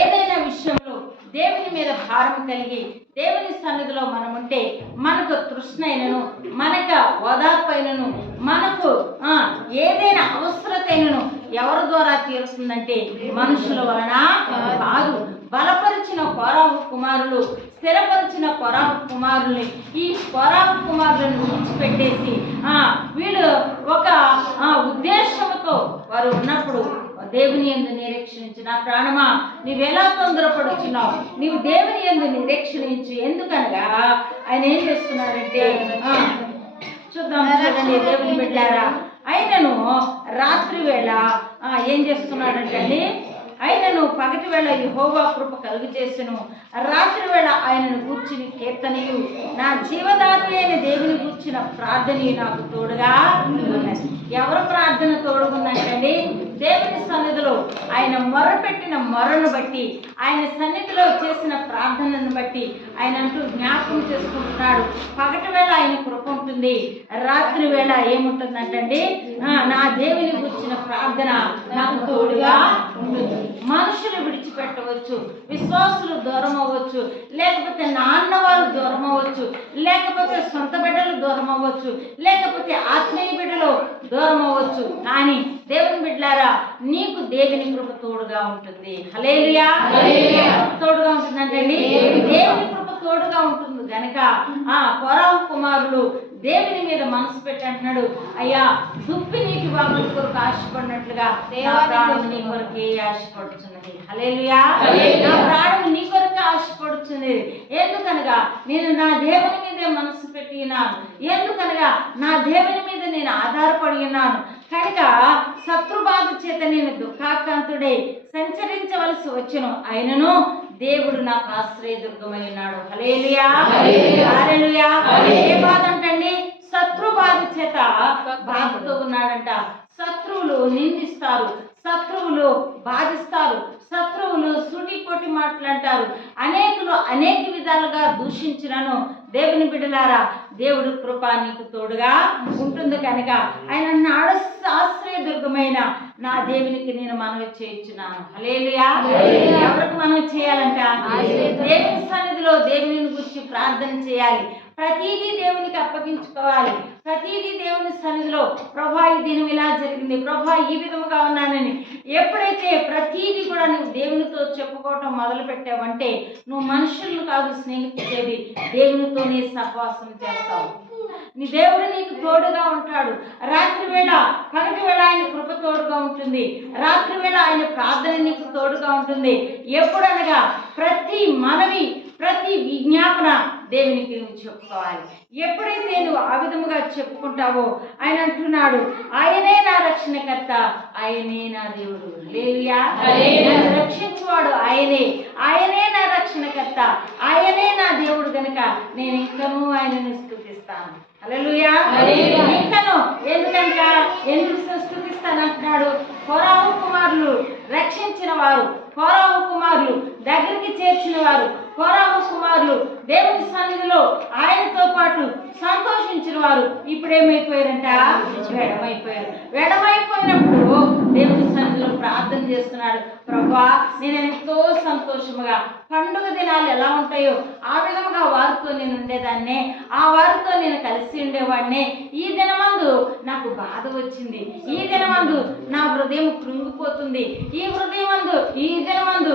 ఏదైనా విషయంలో దేవుని మీద భారం కలిగి దేవుని సన్నిధిలో మనం ఉంటే మనకు తృష్ణైనను, మనకు ఓదార్పైనను, మనకు ఏదైనా అవసరతైనను ఎవరి ద్వారా తీరుతుందంటే మనుషుల వలన కాదు. బలపరిచిన కోరాహు కుమారులు, స్థిరపరిచిన కోరాహు కుమారుల్ని, ఈ కోరాహు కుమారులను విడిచిపెట్టేసి వీళ్ళు ఒక ఉద్దేశంతో వారు ఉన్నప్పుడు దేవుని యందు నిరీక్షించు. నా ప్రాణమా, నీవెలా తొందరపడుచున్నావు? నీవు దేవుని యందు నిరీక్షించు. ఎందుకనగా ఆయన ఏం చేస్తున్నాడంటే చూద్దాం, చూడండి దేవుని బిడ్డారా. ఆయనను రాత్రి వేళ ఏం చేస్తున్నాడంటే ఆయనను పగటి వేళ యెహోవా కృప కలుగు చేసెను, రాత్రి వేళ ఆయనను కూర్చుని కీర్తనయు, నా జీవదాతి అయిన దేవుని కూర్చిన ప్రార్థనయు నాకు తోడుగా ఉన్నది. ఎవరు ప్రార్థన తోడుగుందంటండి? దేవుని సన్నిధిలో ఆయన మొరపెట్టిన మొరను బట్టి, ఆయన సన్నిధిలో చేసిన ప్రార్థనను బట్టి ఆయన అంటూ జ్ఞాపకం చేసుకుంటున్నాడు. పగటి వేళ ఆయన కృప ఉంటుంది, రాత్రి వేళ ఏముంటుందంటండి? నా దేవుని కూర్చిన ప్రార్థన నాకు తోడుగా ఉంటుంది. మనుషులు విడిచిపెట్టవచ్చు, విశ్వాసులు దూరం అవ్వచ్చు, లేకపోతే నాన్నవారు దూరం అవ్వచ్చు, లేకపోతే సొంత బిడ్డలు దూరం అవ్వచ్చు, లేకపోతే ఆత్మీయ బిడ్డలు దూరం అవ్వచ్చు, కానీ దేవుని బిడ్డలారా నీకు దేవుని కృప తోడుగా ఉంటుంది. హల్లెలూయా, తోడుగా ఉంటుందంటండి. దేవుని కృప తోడుగా ఉంటుంది గనక కోరాహు కుమారులు దేవుని మీద మనసు పెట్టి అంటున్నాడు, అయ్యా దుప్పి నీటి బాగుల కొరకు ఆశపడినట్లుగా నా ప్రాణం నీ కొరకే ఆశపడుతున్నది. హల్లెలూయా, నా ప్రాణం నీ కొరకే ఆశపడుతున్నది. ఎందుకనగా నేను నా దేవుని మీదే మనసు పెట్టి ఉన్నాను, ఎందుకనగా నా దేవుని మీద నేను ఆధారపడి ఉన్నాను కనుక శత్రుబాధ చేత నేను దుఃఖాకాంతుడై సంచరించవలసి వచ్చును, అయినను దేవుడు నాకు ఆశ్రయదుర్గమై ఉన్నాడు. హల్లెలూయా, హల్లెలూయా. ఏ బాధ అంటండి? శత్రు బాధ చేత బాధతో ఉన్నాడంట. శత్రువులు నిందిస్తారు, శత్రువులు బాధిస్తారు, శత్రువులు సూటిపోటి మాటలంటారు, అనేకులు అనేక విధాలుగా దూషించినను దేవుని బిడ్డలారా దేవుడు కృప నీకు తోడుగా ఉంటుంది కనుక ఆయన ఆశ్రయదుర్గమైన నా దేవునికి నేను మనవి చేయించున్నాను. హల్లెలూయా. ఎవరికి మనవి చేయాలంట? దేవుని సన్నిధిలో దేవుని గురించి ప్రార్థన చేయాలి. ప్రతిదీ దేవునికి అప్పగించుకోవాలి. ప్రతిదీ దేవుని సన్నిధిలో ప్రభా ఈ దినం ఇలా జరిగింది, ప్రభా ఈ విధముగా ఉన్నానని ఎప్పుడైతే ప్రతిదీ కూడా నువ్వు దేవునితో చెప్పుకోవటం మొదలు పెట్టావంటే నువ్వు మనుషులను కాదు స్నేహితుడేది, దేవునితోనే సహవాసం చేస్తావు. నీ దేవుడు నీకు తోడుగా ఉంటాడు. రాత్రి వేళ పగటి వేళ ఆయన కృప తోడుగా ఉంటుంది, రాత్రి వేళ ఆయన ప్రార్థన నీకు తోడుగా ఉంటుంది. ఎప్పుడనగా ప్రతి మనవి, ప్రతి విజ్ఞాపన దేవునికి నువ్వు చెప్పుకోవాలి. ఎప్పుడైతే నువ్వు ఆ విధముగా చెప్పుకుంటావో ఆయన అంటున్నాడు, ఆయనే నా రక్షణకర్త, ఆయనే నా దేవుడు. హల్లెలూయా, నన్ను రక్షించువాడు ఆయనే, ఆయనే నా రక్షణకర్త, ఆయనే నా దేవుడు కనుక నేను ఇంకనూ ఆయనను స్తుతిస్తాను. హల్లెలూయా, ఇంకను ఎందుకు స్తుతిస్తాను అంటున్నాడు? కోరాహు కుమారులు రక్షించిన వారు, కోరాహు కుమారులు దగ్గరికి చేర్చిన వారు, కోరాహు కుమారులు దేవుని సన్నిధిలో ఆయనతో పాటు సంతోషించిన వారు ఇప్పుడు ఏమైపోయారంట? వెడమైపోయారు. వెడమైపోయినప్పుడు దేవుని సన్నిధిలో ప్రార్థన చేస్తున్నాడు, ప్రభువా నేను ఎంతో సంతోషముగా పండుగ దినాలు ఎలా ఉంటాయో ఆ విధముగా వారితో నేను ఉండేదాన్నే, ఆ వారితో నేను కలిసి ఉండేవాడినే. ఈ దినమందు నాకు బాధ వచ్చింది, ఈ దినమందు నా హృదయం కృంగిపోతుంది, ఈ దినమందు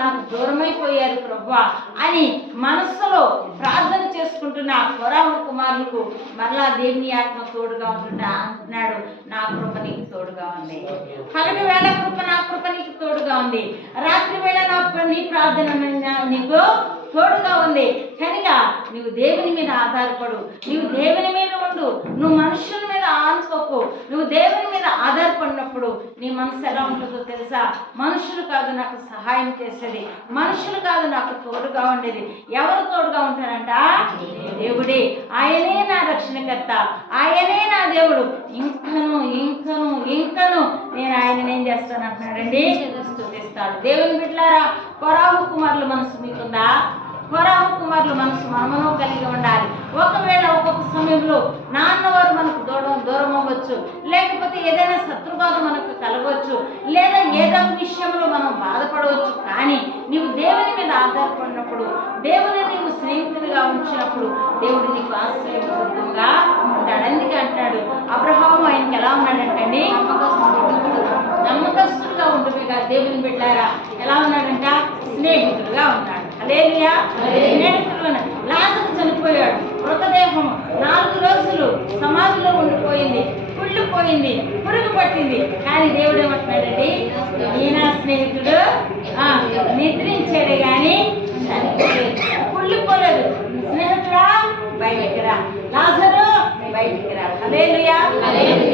నాకు దూరమైపోయారు ప్రభువా అని మనస్సులో ప్రార్థన చేసుకుంటున్న కోరాహు కుమారులకు మరలా దేవుని ఆత్మ తోడుగా అంటున్నాడు, నా కృప నీకు తోడుగా ఉంది. పగటి వేళ నా కృప నీకు తోడుగా ఉంది, రాత్రి వేళ నీ ప్రార్థన నీకు తోడుగా ఉంది కనుక నువ్వు దేవుని మీద ఆధారపడు, నువ్వు దేవుని మీద ఉండు, నువ్వు మనుషుల మీద ఆనుకోకు. నువ్వు దేవుని మీద ఆధారపడినప్పుడు నీ మనసు ఎలా ఉంటుందో తెలుసా? మనుషులు కాదు నాకు సహాయం చేసేది, మనుషులు కాదు నాకు తోడుగా ఉండేది. ఎవరు తోడుగా ఉంటారంట? దేవుడే. ఆయనే నా రక్షణకర్త, ఆయనే నా దేవుడు. ఇంకను ఇంకను ఇంకను నేను ఆయనని ఏం చేస్తాను అంటున్నాడండి? స్తుతిస్తాడు. దేవుని బిడ్డలారా కోరాహు కుమారుల మనసు మీకుందా? కోరాహు కుమారుల మనసు మనము కలిగి ఉండాలి. ఒకవేళ ఒక్కొక్క సమయంలో నాన్నవారు మనకు దూరం అవ్వచ్చు, లేకపోతే ఏదైనా శత్రుబాధ మనకు కలగవచ్చు, లేదా ఏదో విషయంలో మనం బాధపడవచ్చు, కానీ ఆధారపడినప్పుడు, దేవుని నీవు స్నేహితుడిగా ఉంచినప్పుడు దేవుడు నీకు ఆశ్రయదుర్గంగా ఉంటాడు. అందుకే అంటాడు అబ్రహాము ఆయనకి ఎలా ఉన్నాడంటండి, నమ్మకస్తుడుగా ఉంటుందిగా దేవుని బిడ్డారా ఎలా ఉన్నాడంట, స్నేహితుడుగా ఉన్నాడు. హల్లెలూయా. స్నేహితుడుగా లాజరు చనిపోయాడు, మృతదేహం 4 రోజులు సమాధిలో ఉండిపోయింది, కుళ్ళిపోయింది, పురుగు పట్టింది. కానీ దేవుడు ఏమంటున్నాడండి, ఈయన స్నేహితుడు నిద్రించాడు కానీ కుళ్ళిపోలేదు. స్నేహితుడా బయటికి రా, లాజరు బయటికి రా. హల్లెలూయా.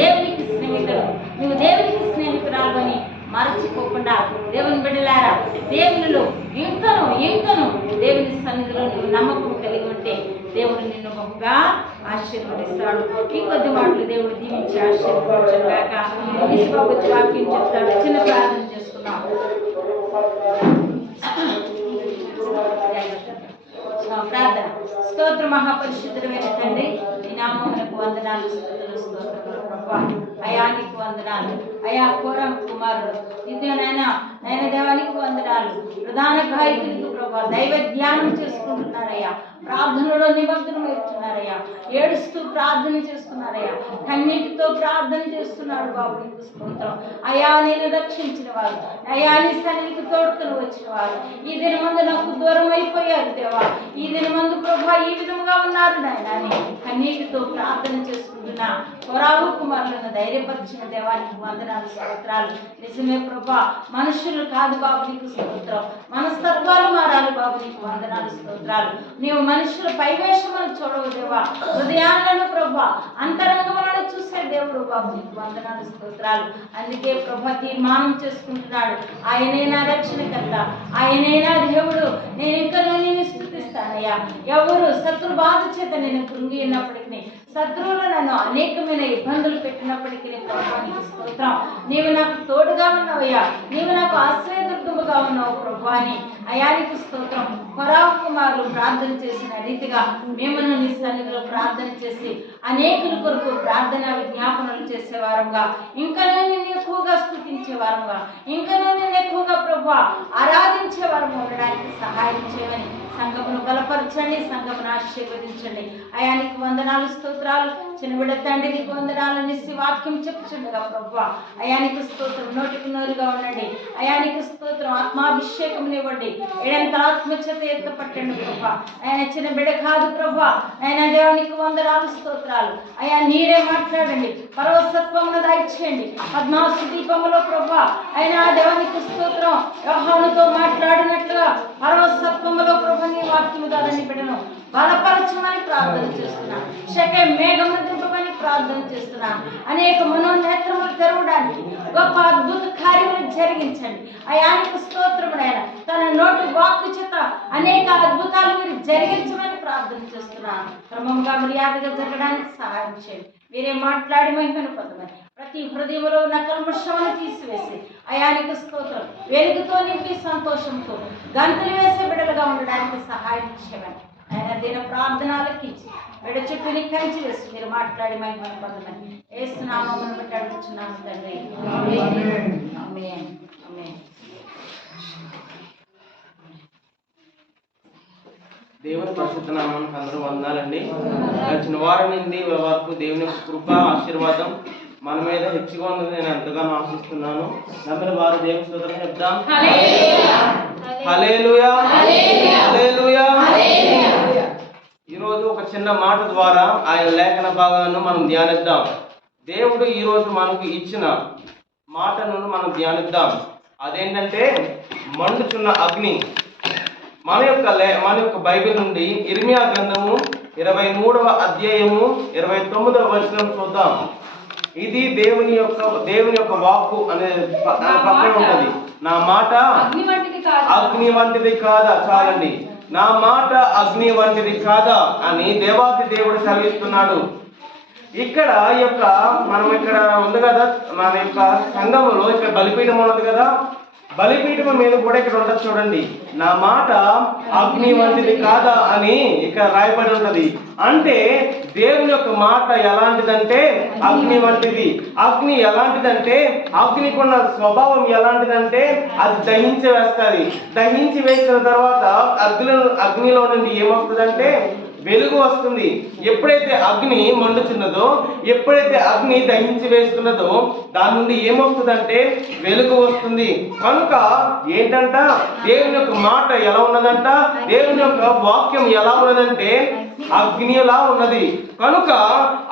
దేవునికి స్నేహితుడు, నువ్వు దేవునికి స్నేహితురాలు అని మరచిపోకుండా దేవుని బిడ్డలారా దేవునిలో ఇంకను దేవుని సన్నిధిలో నువ్వు నమ్మకం కలిగి ఉంటే దేవుడు నిన్ను బహుగా ఆశీర్వదిస్తాడు. ఈ కొద్ది మాటలు దేవుడు దీవించి ఆశీర్వదించను గాక. నిజబాబు వాక్యం చెప్తాడు. చిన్న ప్రార్థన చేసుకున్నాం. ప్రార్థన. స్తోత్ర మహాపరిశుద్ధమైన తండ్రి, నీ నామమునకు వందనాలు, స్తుతులు, స్తోత్రములు ప్రభువా. అయా నీకు వందనాలు. అయా కోరం కుమారుడు ఇదేనైనా నైనా దేవానికి వందనాలు. ప్రధాన గాయకులకు ప్రభా దైవ ధ్యానం చేసుకుంటున్నారయ్యా, ప్రార్థనలో నిమగ్నమవుతున్నారయ్యా, ఏడుస్తూ ప్రార్థన చేస్తున్నారయ్యా, కన్నీటితో ప్రార్థన చేస్తున్నాడు బాబు. నీకు స్తోత్రం అయా. నేను రక్షించిన వారు, అయా నీ సన్నిధికి తోడుకుని వచ్చిన వారు ఈ దినమందు నాకు దూరం అయిపోయారు దేవా. ఈ దినమందు ప్రభా ఈ విధంగా ఉన్నారు నాయన అని కన్నీటితో ప్రార్థన చేసుకుంటున్నా కొరావు కుమారులను ధైర్యపరిచిన దేవానికి వందనాలు, స్తోత్రాలు. నిజమే ప్రభా, మనుషులు కాదు బాబు నీకు స్తోత్రం, మనస్తత్వాలు మారాలి బాబు నీకు వందనాలు, స్తోత్రాలు. నీవు మనుషుల పైవేషములను చూడవు దేవా, హృదయాలను ప్రభా అంతరంగములను చూసే దేవుడు బాబు నీకు వందనాలు, స్తోత్రాలు. అందుకే ప్రభా తీర్మానం చేసుకుంటున్నాడు, ఆయనే నా రక్షణకర్త, ఆయనే నా దేవుడు, నేను ఇంకా నేను స్తుతిస్తానయ్యా. ఎవరు శత్రు బాధ చేత నేను కృంగి ఉన్నప్పటికీ, శత్రువులు నన్ను అనేకమైన ఇబ్బందులు పెట్టినప్పటికీ ప్రభా నీకు స్తోత్రం, నీవు నాకు తోడుగా ఉన్నావయ్యా, నీవు నాకు ఆశ్రయదుర్గముగా ఉన్నావు ప్రభా అని అయానికి స్తోత్రం. కొరావు కుమారులు ప్రార్థన చేసిన రీతిగా మేమను నీ సన్నిధిలో ప్రార్థన చేసి అనేకుల కొరకు ప్రార్థన విజ్ఞాపనలు చేసేవారంగా, ఇంకనూ నిన్ను ఎక్కువగా స్తుతించేవారంగా, ఇంకనూ నిన్ను ఎక్కువగా ప్రభా ఆరాధించేవారంగా ఉండడానికి సహాయం చేయమని సంఘమును బలపరచండి, సంఘమును ఆశీర్వదించండి. అయానికి వందనాలు, స్తోత్రాలు. చిన్నబిడ్డ తండ్రి నీకు వందనాలు అనేసి వాక్యం చెప్పుచుండగా ప్రభా అయానికి స్తోత్రం. నోటికి నోరుగా ఉండండి. అయానికి స్తోత్రం. ఆత్మాభిషేకం ఇవ్వండి. ఏడంత ఆత్మచేత ఎత్తపట్టండి ప్రభా. ఆయన చిన్న బిడ్డ కాదు ప్రభా, ఆయన దేవునికి వందనాలు, స్తోత్రాలు. అయా నీరే మాట్లాడండి, పరవసత్వమును దయచేయండి. పద్మాసు దీపములో ప్రభా ఆయన దేవునికి స్తోత్రం. యోహానుతో మాట్లాడినట్లుగా పరవసత్వములో ప్రభా నీ వాక్యము ద్వారా నీ బిడ్డను బలపరచమని ప్రార్థన చేస్తున్నాను. శకే మేఘమును దింపమని ప్రార్థన చేస్తున్నాను. అనేక మనోనేత్రములు తెరవడానికి గొప్ప అద్భుత కార్యములు జరిగించండి. అయానికి స్తోత్రమునైనా తన నోటి వాక్కు చేత అనేక అద్భుతాలు మీరు జరిగించమని ప్రార్థన చేస్తున్నాను. క్రమంగా మర్యాదగా జరగడానికి సహాయం చేయండి. మీరే మాట్లాడి మహిమను పొందమని ప్రతి హృదయంలో ఉన్న కల్మషమును తీసివేసి అయానికి స్తోత్రం వెలుగుతో నింపి సంతోషంతో గంతులు వేసే బిడ్డలుగా ఉండడానికి సహాయం చేయమని ఆయన దీని ప్రార్థనలకి ఇచ్చి బిడ్డ చుట్టూని కంచి వేసి మీరు మాట్లాడి మహిమను పొందమని యేసు నామమును బట్టి అడుగుచున్నాము తండ్రి. ఆమేన్. ఆమేన్. ఆమేన్. దేవుని పరిశుద్ధ నామానికి అందరూ వందనాలండి. గడిచిన వారం నుండి వరకు దేవుని కృప ఆశీర్వాదం మన మీద హెచ్చుగా ఉందని నేను ఎంతగానో ఆశిస్తున్నాను. నమ్మిన వారు దేవుని స్తోత్రం చెప్దాం. హల్లెలూయా, హల్లెలూయా. ఈరోజు ఒక చిన్న మాట ద్వారా ఆయన లేఖన భాగాలను మనం ధ్యానిద్దాం. దేవుడు ఈరోజు మనకు ఇచ్చిన మాటను మనం ధ్యానిద్దాం. అదేంటంటే మండుచున్న అగ్ని. మన యొక్క బైబిల్ నుండి ఇర్మియా గ్రంథము 23వ అధ్యాయము 29వ వచనం చూద్దాం. ఇది దేవుని యొక్క వాక్కు అనే పక్కన ఉన్నది. నా మాట అగ్ని వంటిది కాదా, చాలండి, నా మాట అగ్ని వంటిది కాదా అని దేవాది దేవుడు సెలవిస్తున్నాడు. ఇక్కడ మనం ఇక్కడ ఉంది కదా, మన యొక్క సంఘములో ఇక్కడ బలిపీఠం ఉన్నది కదా, బలిపీఠం మీద కూడా ఇక్కడ ఉంటుంది చూడండి, నా మాట అగ్ని వంటిది కాదా అని ఇక్కడ రాయబడి ఉంటది. అంటే దేవుని యొక్క మాట ఎలాంటిదంటే అగ్ని వంటిది. అగ్ని ఎలాంటిదంటే అగ్నికున్న స్వభావం ఎలాంటిదంటే అది దహించి వేస్తుంది. దహించి వేసిన తర్వాత అగ్నిలో నుండి ఏమొస్తుందంటే వెలుగు వస్తుంది. ఎప్పుడైతే అగ్ని మండుచున్నదో, ఎప్పుడైతే అగ్ని దహించి వేస్తున్నదో దాని నుండి ఏమొస్తుందంటే వెలుగు వస్తుంది. కనుక ఏంటంట, దేవుని యొక్క మాట ఎలా ఉన్నదంట, దేవుని యొక్క వాక్యం ఎలా ఉన్నదంటే అగ్నిలా ఉన్నది. కనుక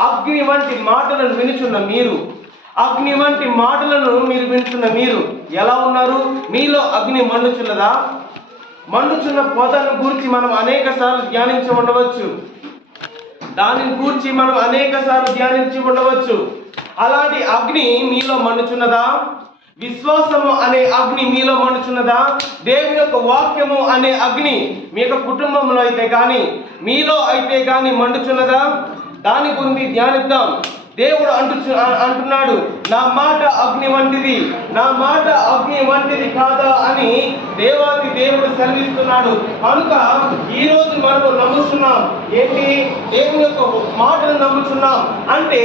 అగ్ని వంటి మాటలను వినుచున్న మీరు, అగ్ని వంటి మాటలను మీరు వింటున్న మీరు ఎలా ఉన్నారు? మీలో అగ్ని మండుచున్నదా? మండుచున్న పొదను గూర్చి మనం అనేక సార్లు ధ్యానించి ఉండవచ్చు. దానిని గూర్చి మనం అనేక సార్లు ధ్యానించి ఉండవచ్చు. అలాంటి అగ్ని మీలో మండుచున్నదా? విశ్వాసము అనే అగ్ని మీలో మండుచున్నదా? దేవుని యొక్క వాక్యము అనే అగ్ని మీ యొక్క కుటుంబంలో అయితే కానీ, మీలో అయితే కానీ మండుచున్నదా? దాని గురించి ధ్యానిద్దాం. దేవుడు అంటున్నాడు, నా మాట అగ్ని వంటిది, నా మాట అగ్ని వంటిది కాదా అని దేవాది దేవుడు సెలవిస్తున్నాడు. కనుక ఈ రోజు మనము నమ్ముతున్నాం ఏంటి? దేవుని యొక్క మాటను నమ్ముతున్నాం అంటే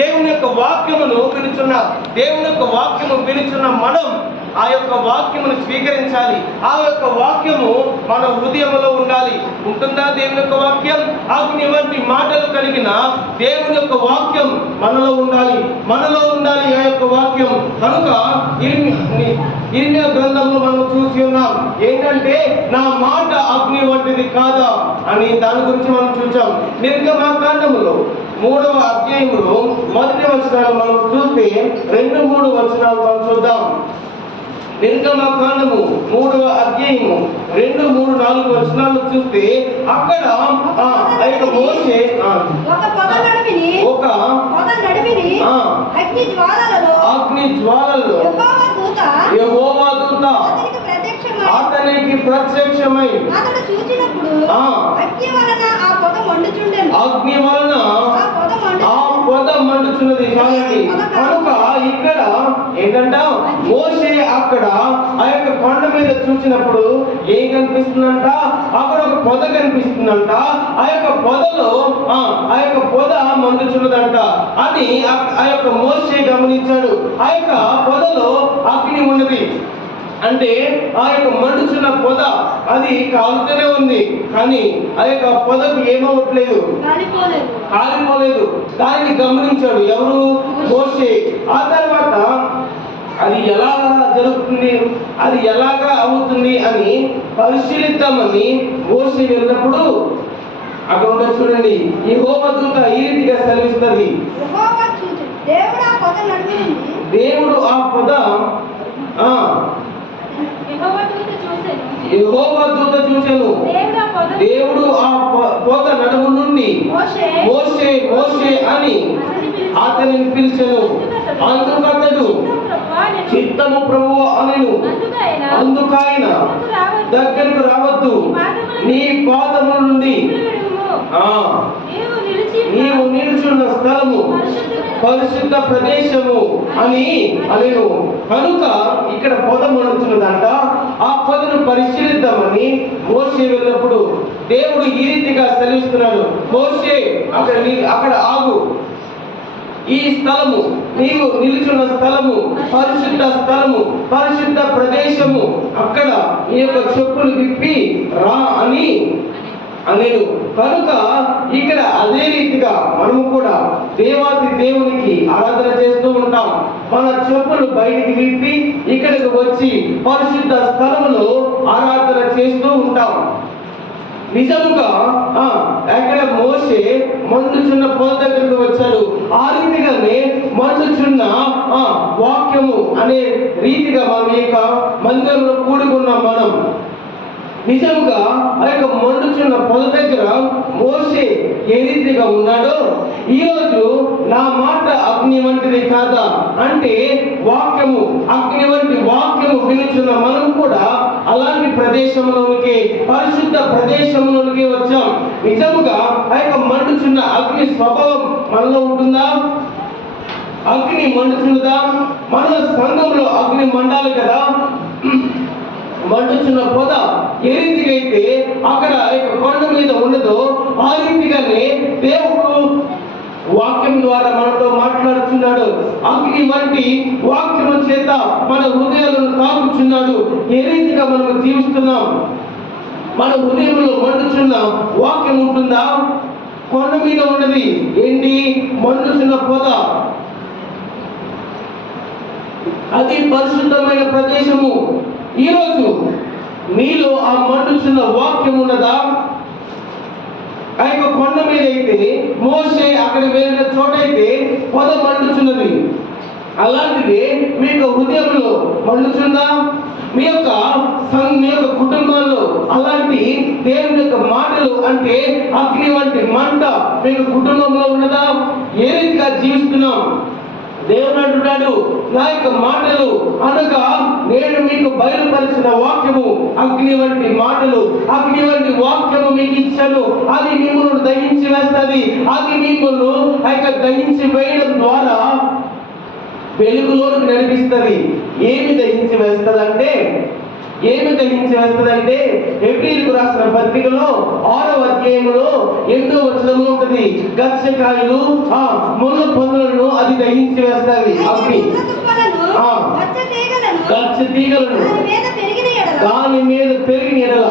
దేవుని యొక్క వాక్యమును వినుచున్నాం. దేవుని యొక్క వాక్యము వినుచున్న మనం ఆ యొక్క వాక్యమును స్వీకరించాలి. ఆ యొక్క వాక్యము మన హృదయంలో ఉండాలి. ఉంటుందా దేవుని యొక్క వాక్యం? అగ్ని వంటి మాటలు కలిగిన దేవుని యొక్క వాక్యం మనలో ఉండాలి. మనలో ఉండాలి ఆ యొక్క వాక్యం. కనుక ఇర్మియా గ్రంథంలో మనం చూసి ఉన్నాం ఏంటంటే నా మాట అగ్ని వంటిది కాదా అని. దాని గురించి మనం చూసాం. నిర్గమకాండములో 3వ అధ్యాయంలో 1 వచనాలు మనం చూస్తే 2-3 వచనాలు మనం చూద్దాం. నిర్గమకాండము 3వ అధ్యాయము 2-3-4 వచనాలు చూస్తే అక్కడ మోషే ఒక అగ్ని జ్వాలలో యెహోవా దూత అతనికి ప్రత్యక్షమై అగ్ని వలన ఆ పొద మండుచున్నది. కనుక ఇక్కడ ఏంటంట, మోషే అక్కడ ఆ యొక్క కొండ మీద చూసినప్పుడు ఏం కనిపిస్తుందంట? అక్కడ ఒక పొద కనిపిస్తుందంట. ఆ యొక్క పొదలో ఆ యొక్క పొద మండుచున్నదంట అని ఆ యొక్క మోషే గమనించాడు. ఆ యొక్క పొదలో అగ్ని ఉన్నది. అంటే ఆ యొక్క మండుచున్న పొద అది కాలుతూనే ఉంది, కానీ ఆ యొక్క పొదకు ఏమవ్వట్లేదు, కాలిపోలేదు. దానిని గమనించాడు ఎవరు? మోషే. ఆ తర్వాత అది ఎలా జరుగుతుంది, అది ఎలాగా అవుతుంది అని పరిశీలిద్దామని మోషే వెళ్ళినప్పుడు అక్కడ చూడండి, యెహోవా దూత ఈ రీతిగా సెలవిస్తుంది. దేవుడు ఆ పొద యెహోవా దూత చూసెను. దేవుడు ఆ పొద నడుము నుండి మోషే మోషే అని అతనిని పిలిచెను. అందుకతడు చిత్తము ప్రభువా అనెను. అందుకైన దగ్గరకు రావద్దు, నీ పాదముల నుండి నీవు నిలుచున్న స్థలము పరిశుద్ధ ప్రదేశము అని అనెను. కనుక ఇక్కడ పొద మండుచున్నదంట. ఆ పొదను పరిశీలిద్దామని మోషే వెళ్ళినప్పుడు దేవుడు ఈ రీతిగా సెలవిస్తున్నాడు, మోషే అక్కడ ఆగు. ఈ స్థలము నీవు నిలుచున్న స్థలము పరిశుద్ధ స్థలము, పరిశుద్ధ ప్రదేశము. అక్కడ ఈ యొక్క చెప్పులు విప్పి రా అని అనేను. కనుక ఇక్కడ అదే రీతిగా మనము కూడా దేవాది దేవునికి ఆరాధన చేస్తూ ఉంటాం. మన చెప్పులు బయటికి విప్పి ఇక్కడికి వచ్చి పరిశుద్ధ స్థలములో ఆరాధన చేస్తూ ఉంటాం. నిజముగా అక్కడ మోషే మండుచున్న పొద దగ్గరకు వచ్చాడు. ఆ రీతిగానే మండుచున్న వాక్యము అనే రీతిగా మన యొక్క మందిరంలో కూడుకున్నాం మనం. నిజంగా ఆ యొక్క మండుచున్న పొద దగ్గర మోషే ఏ రీతిగా ఉన్నాడో ఈరోజు నా మాట అగ్ని వంటిది కాదా అంటే వాక్యము అగ్ని వంటి వాక్యము వినుచున్న మనం కూడా అలాంటి ప్రదేశంలోనికి, పరిశుద్ధ ప్రదేశంలోనికి వచ్చాం. నిజముగా ఆ యొక్క మండుచున్న అగ్ని స్వభావం మనలో ఉంటుందా? అగ్ని మండుచున్నదా? మన సంఘంలో అగ్ని మండాలి కదా. మండుచున్న పొద ఏ రీతిగా అయితే అక్కడ కొండ మీద ఉండదో ఆ రీతిగానే దేవుడు వాక్యం ద్వారా మనతో మాట్లాడుతున్నాడు. అగ్ని వంటి వాక్యము చేత మన హృదయాలను తాకుచున్నాడు. ఏ రీతిగా మనం జీవిస్తున్నాం? మన హృదయంలో మండుచున్న వాక్యం ఉంటుందా? కొండ మీద ఉన్నది ఏంటి? మండుచున్న పొద. అది పరిశుద్ధమైన ప్రదేశము. ఈరోజు నీలో ఆ మండుచున్న వాక్యం ఉన్నదా? ఆ యొక్క కొండ మీద అయితే మోషే అక్కడ వెళ్ళిన చోట అయితే పొద మండుచున్నది. అలాంటిది మీ యొక్క హృదయంలో మండుచుందా? మీ యొక్క కుటుంబాల్లో అలాంటి దేవుని యొక్క మాటలు అంటే అగ్ని వంటి మంట మీ కుటుంబంలో ఉన్నదా? ఏ రీతిగా జీవిస్తున్నాం? దేవుడు అంటున్నాడు, నా యొక్క మాటలు అనగా నేను మీకు బయలుపరిచిన వాక్యము అగ్ని వంటి మాటలు, అగ్ని వంటి వాక్యము మీకు ఇచ్చాను. అది మిమ్మల్ని దహించి వేస్తుంది. అది మిమ్మల్ని ఆ యొక్క దహించి వేయడం ద్వారా వెలుగులోకి నడిపిస్తుంది. ఏమి దహించి వేస్తుందంటే ఎబ్రీయులకు రాసిన పత్రికలో 6వ అధ్యాయంలో 8వ వచనంలో ఉంటుంది. గచ్చకాయలు ముళ్ళ పొదలను అది దహించి వేస్తుంది. అగ్ని గచ్చ తీగలను దాని మీద పెరిగిన ఎడల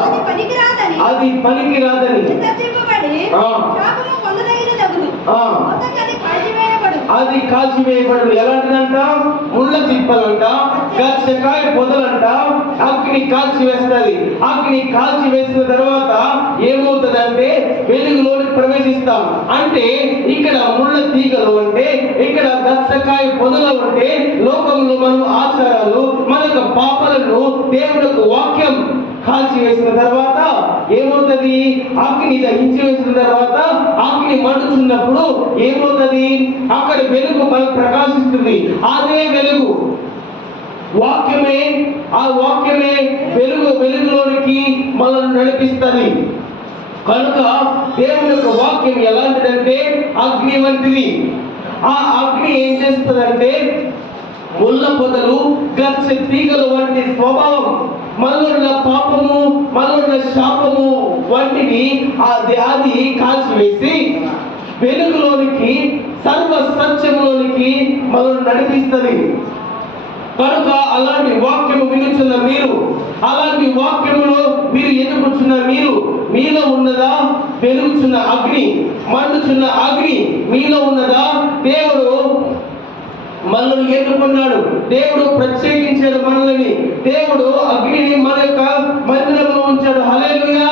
అది పనికిరాదని అది కాల్చివేయబడు. ఎలాంటిదంట? ముళ్ళ తిప్పలంట, గచ్చకాయ పొదలంట అగ్ని కాల్చివేస్తుంది. అగ్ని కాల్చివేసిన తర్వాత ఏమవుతుందంటే వెలుగులోకి ప్రవేశిస్తాం. అంటే ఇక్కడ ముళ్ళ తీగలు అంటే, ఇక్కడ గచ్చకాయ పొదలు అంటే లోకంలో మనం ఆచారాలు, మన యొక్క పాపాలను దేవుని యొక్క వాక్యం కాల్చివేసిన తర్వాత ఏమవుతుంది? అగ్ని దహించి వేసిన తర్వాత అగ్ని మండుతున్నప్పుడు ఏమవుతుంది? అక్కడ వెలుగు మనకు ప్రకాశిస్తుంది. అదే వెలుగు వాక్యమే. ఆ వాక్యమే వెలుగులోనికి మనల్ని నడిపిస్తుంది. కనుక దేవుని యొక్క వాక్యం ఎలాంటిదంటే అగ్ని వంటిది. ఆ అగ్ని ఏం చేస్తుందంటే ముళ్ళ పొదలు, గచ్చ తీగలు వంటి స్వభావం, మనలో పాపము, మనలో శాపము వంటివి అది కాల్చివేసి వెలుగులోనికి, సర్వ సత్యంలోనికి మనల్ని నడిపిస్తుంది. కనుక అలాంటి వాక్యము వినుచున్న మీరు, అలాంటి వాక్యములో మీరు ఎదుగుచున్న మీరు, మీలో ఉన్నదా వెలుగుచున్న అగ్ని, మండుచున్న అగ్ని మీలో ఉన్నదా? దేవుడు మనల్ని ఎన్నుకున్నాడు. దేవుడు ప్రత్యేకించాడు మనల్ని. దేవుడు అగ్నిని మన యొక్క మందిరంలో ఉంచాడు. హల్లెలూయా,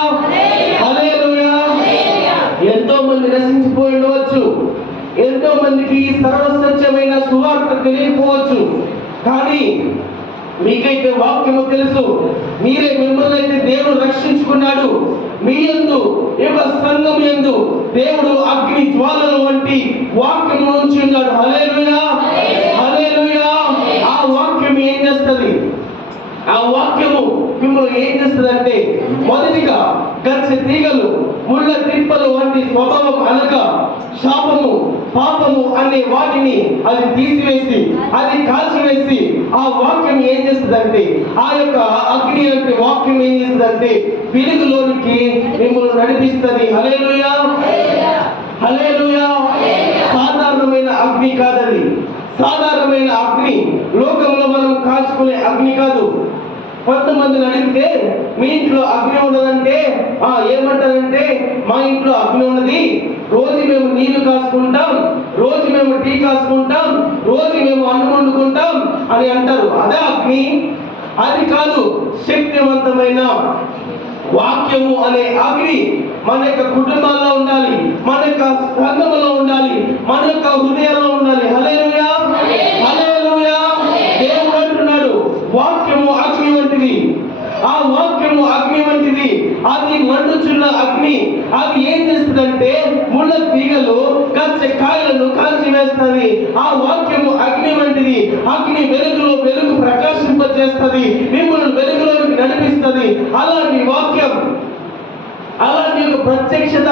హల్లెలూయా. ఎంతో మంది నశించిపోయి ఉండవచ్చు. ఎంతో మందికి సర్వసత్యమైన సువార్త తెలియకపోవచ్చు. కానీ మీకైతే వాక్యము తెలుసు. మిమ్మల్ని అయితే దేవుడు రక్షించుకున్నాడు. మీ యందు, ఈ యొక్క సంఘం యందు దేవుడు అగ్ని జ్వాలల వంటి వాక్యము నుంచి ఉన్నాడు. హల్లెలూయా, హల్లెలూయా. ఆ వాక్యం ఏం చేస్తుంది? ఆ వాక్యము మిమ్మల్ని ఏం చేస్తుంది అంటే, మొదటిగా గచ్చ తీగలు, ముళ్ళ తిప్పలు వంటి స్వభావం అనగా శాపము, పాపము అనే వాటిని అది తీసివేసి, అది కాల్చివేసి, ఆ వాక్యం ఏం చేస్తుందంటే, ఆ యొక్క అగ్ని అంటే వాక్యం ఏం చేస్తుందంటే వెలుగులోనికి మిమ్మల్ని నడిపిస్తుంది. హల్లెలూయా, హల్లెలూయా. సాధారణమైన అగ్ని కాదండి. సాధారణమైన అగ్ని లోకంలో మనం కాల్చుకునే అగ్ని కాదు. కొంతమందిని అడిగితే మీ ఇంట్లో అగ్ని ఉండదంటే ఏమంటారంటే, మా ఇంట్లో అగ్ని ఉన్నది, రోజు మేము నీళ్లు కాసుకుంటాం, రోజు మేము టీ కాసుకుంటాం, రోజు మేము అన్నం వండుకుంటాం అని అంటారు. అదే అగ్ని? అది కాదు. శక్తివంతమైన వాక్యము అనే అగ్ని మన యొక్క కుటుంబాల్లో ఉండాలి, మన యొక్క సంఘములో ఉండాలి, మన యొక్క హృదయాల్లో ఉండాలి. హల్లెలూయా, హల్లెలూయా. దేవుడు అంటున్నాడు వాక్యము అగ్ని వంటిది. ఆ వాక్యము అగ్ని వంటిది. అది మండుచున్న అగ్ని. అది ఏం చేస్తుందంటే ముళ్ళ తీగలు, గచ్చ కాయలను కాల్చి వేస్తుంది. ఆ వాక్యము అగ్ని వంటిది. అగ్ని వెలుగు ప్రకాశింపజేస్తుంది, మిమ్మల్ని వెలుగులోకి నడిపిస్తుంది. అలాంటి వాక్యం అలాంటి యొక్క ప్రత్యక్షత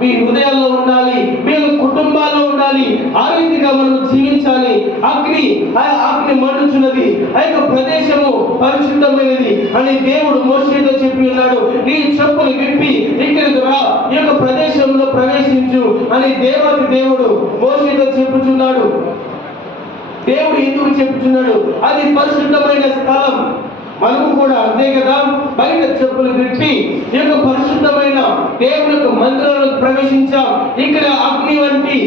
మీ హృదయాల్లో ఉండాలి, మీ యొక్క కుటుంబాల్లో ఉండాలి. ఆ రీతిగా మనం జీవించాలి. ఆ అగ్ని మండుచున్నది, ఆ యొక్క ప్రదేశము పరిశుద్ధమైనది అని దేవుడు మోషేతో చెప్పి ఉన్నాడు. నీ చెప్పులు విప్పి ఇక్కడికి రా, ఈ యొక్క ప్రదేశంలో ప్రవేశించు అని దేవాది దేవుడు మోషేతో చెప్పుచున్నాడు. దేవుడు ఎందుకు చెప్పుచున్నాడు? అది పరిశుద్ధమైన స్థలం. మనము కూడా అంతే కదా, బయట చెప్పులు విప్పి ఈ యొక్క పరిశుద్ధమైన దేవుని యొక్క మందిరంలోకి ప్రవేశించాం. ఇక్కడ అగ్ని వంటి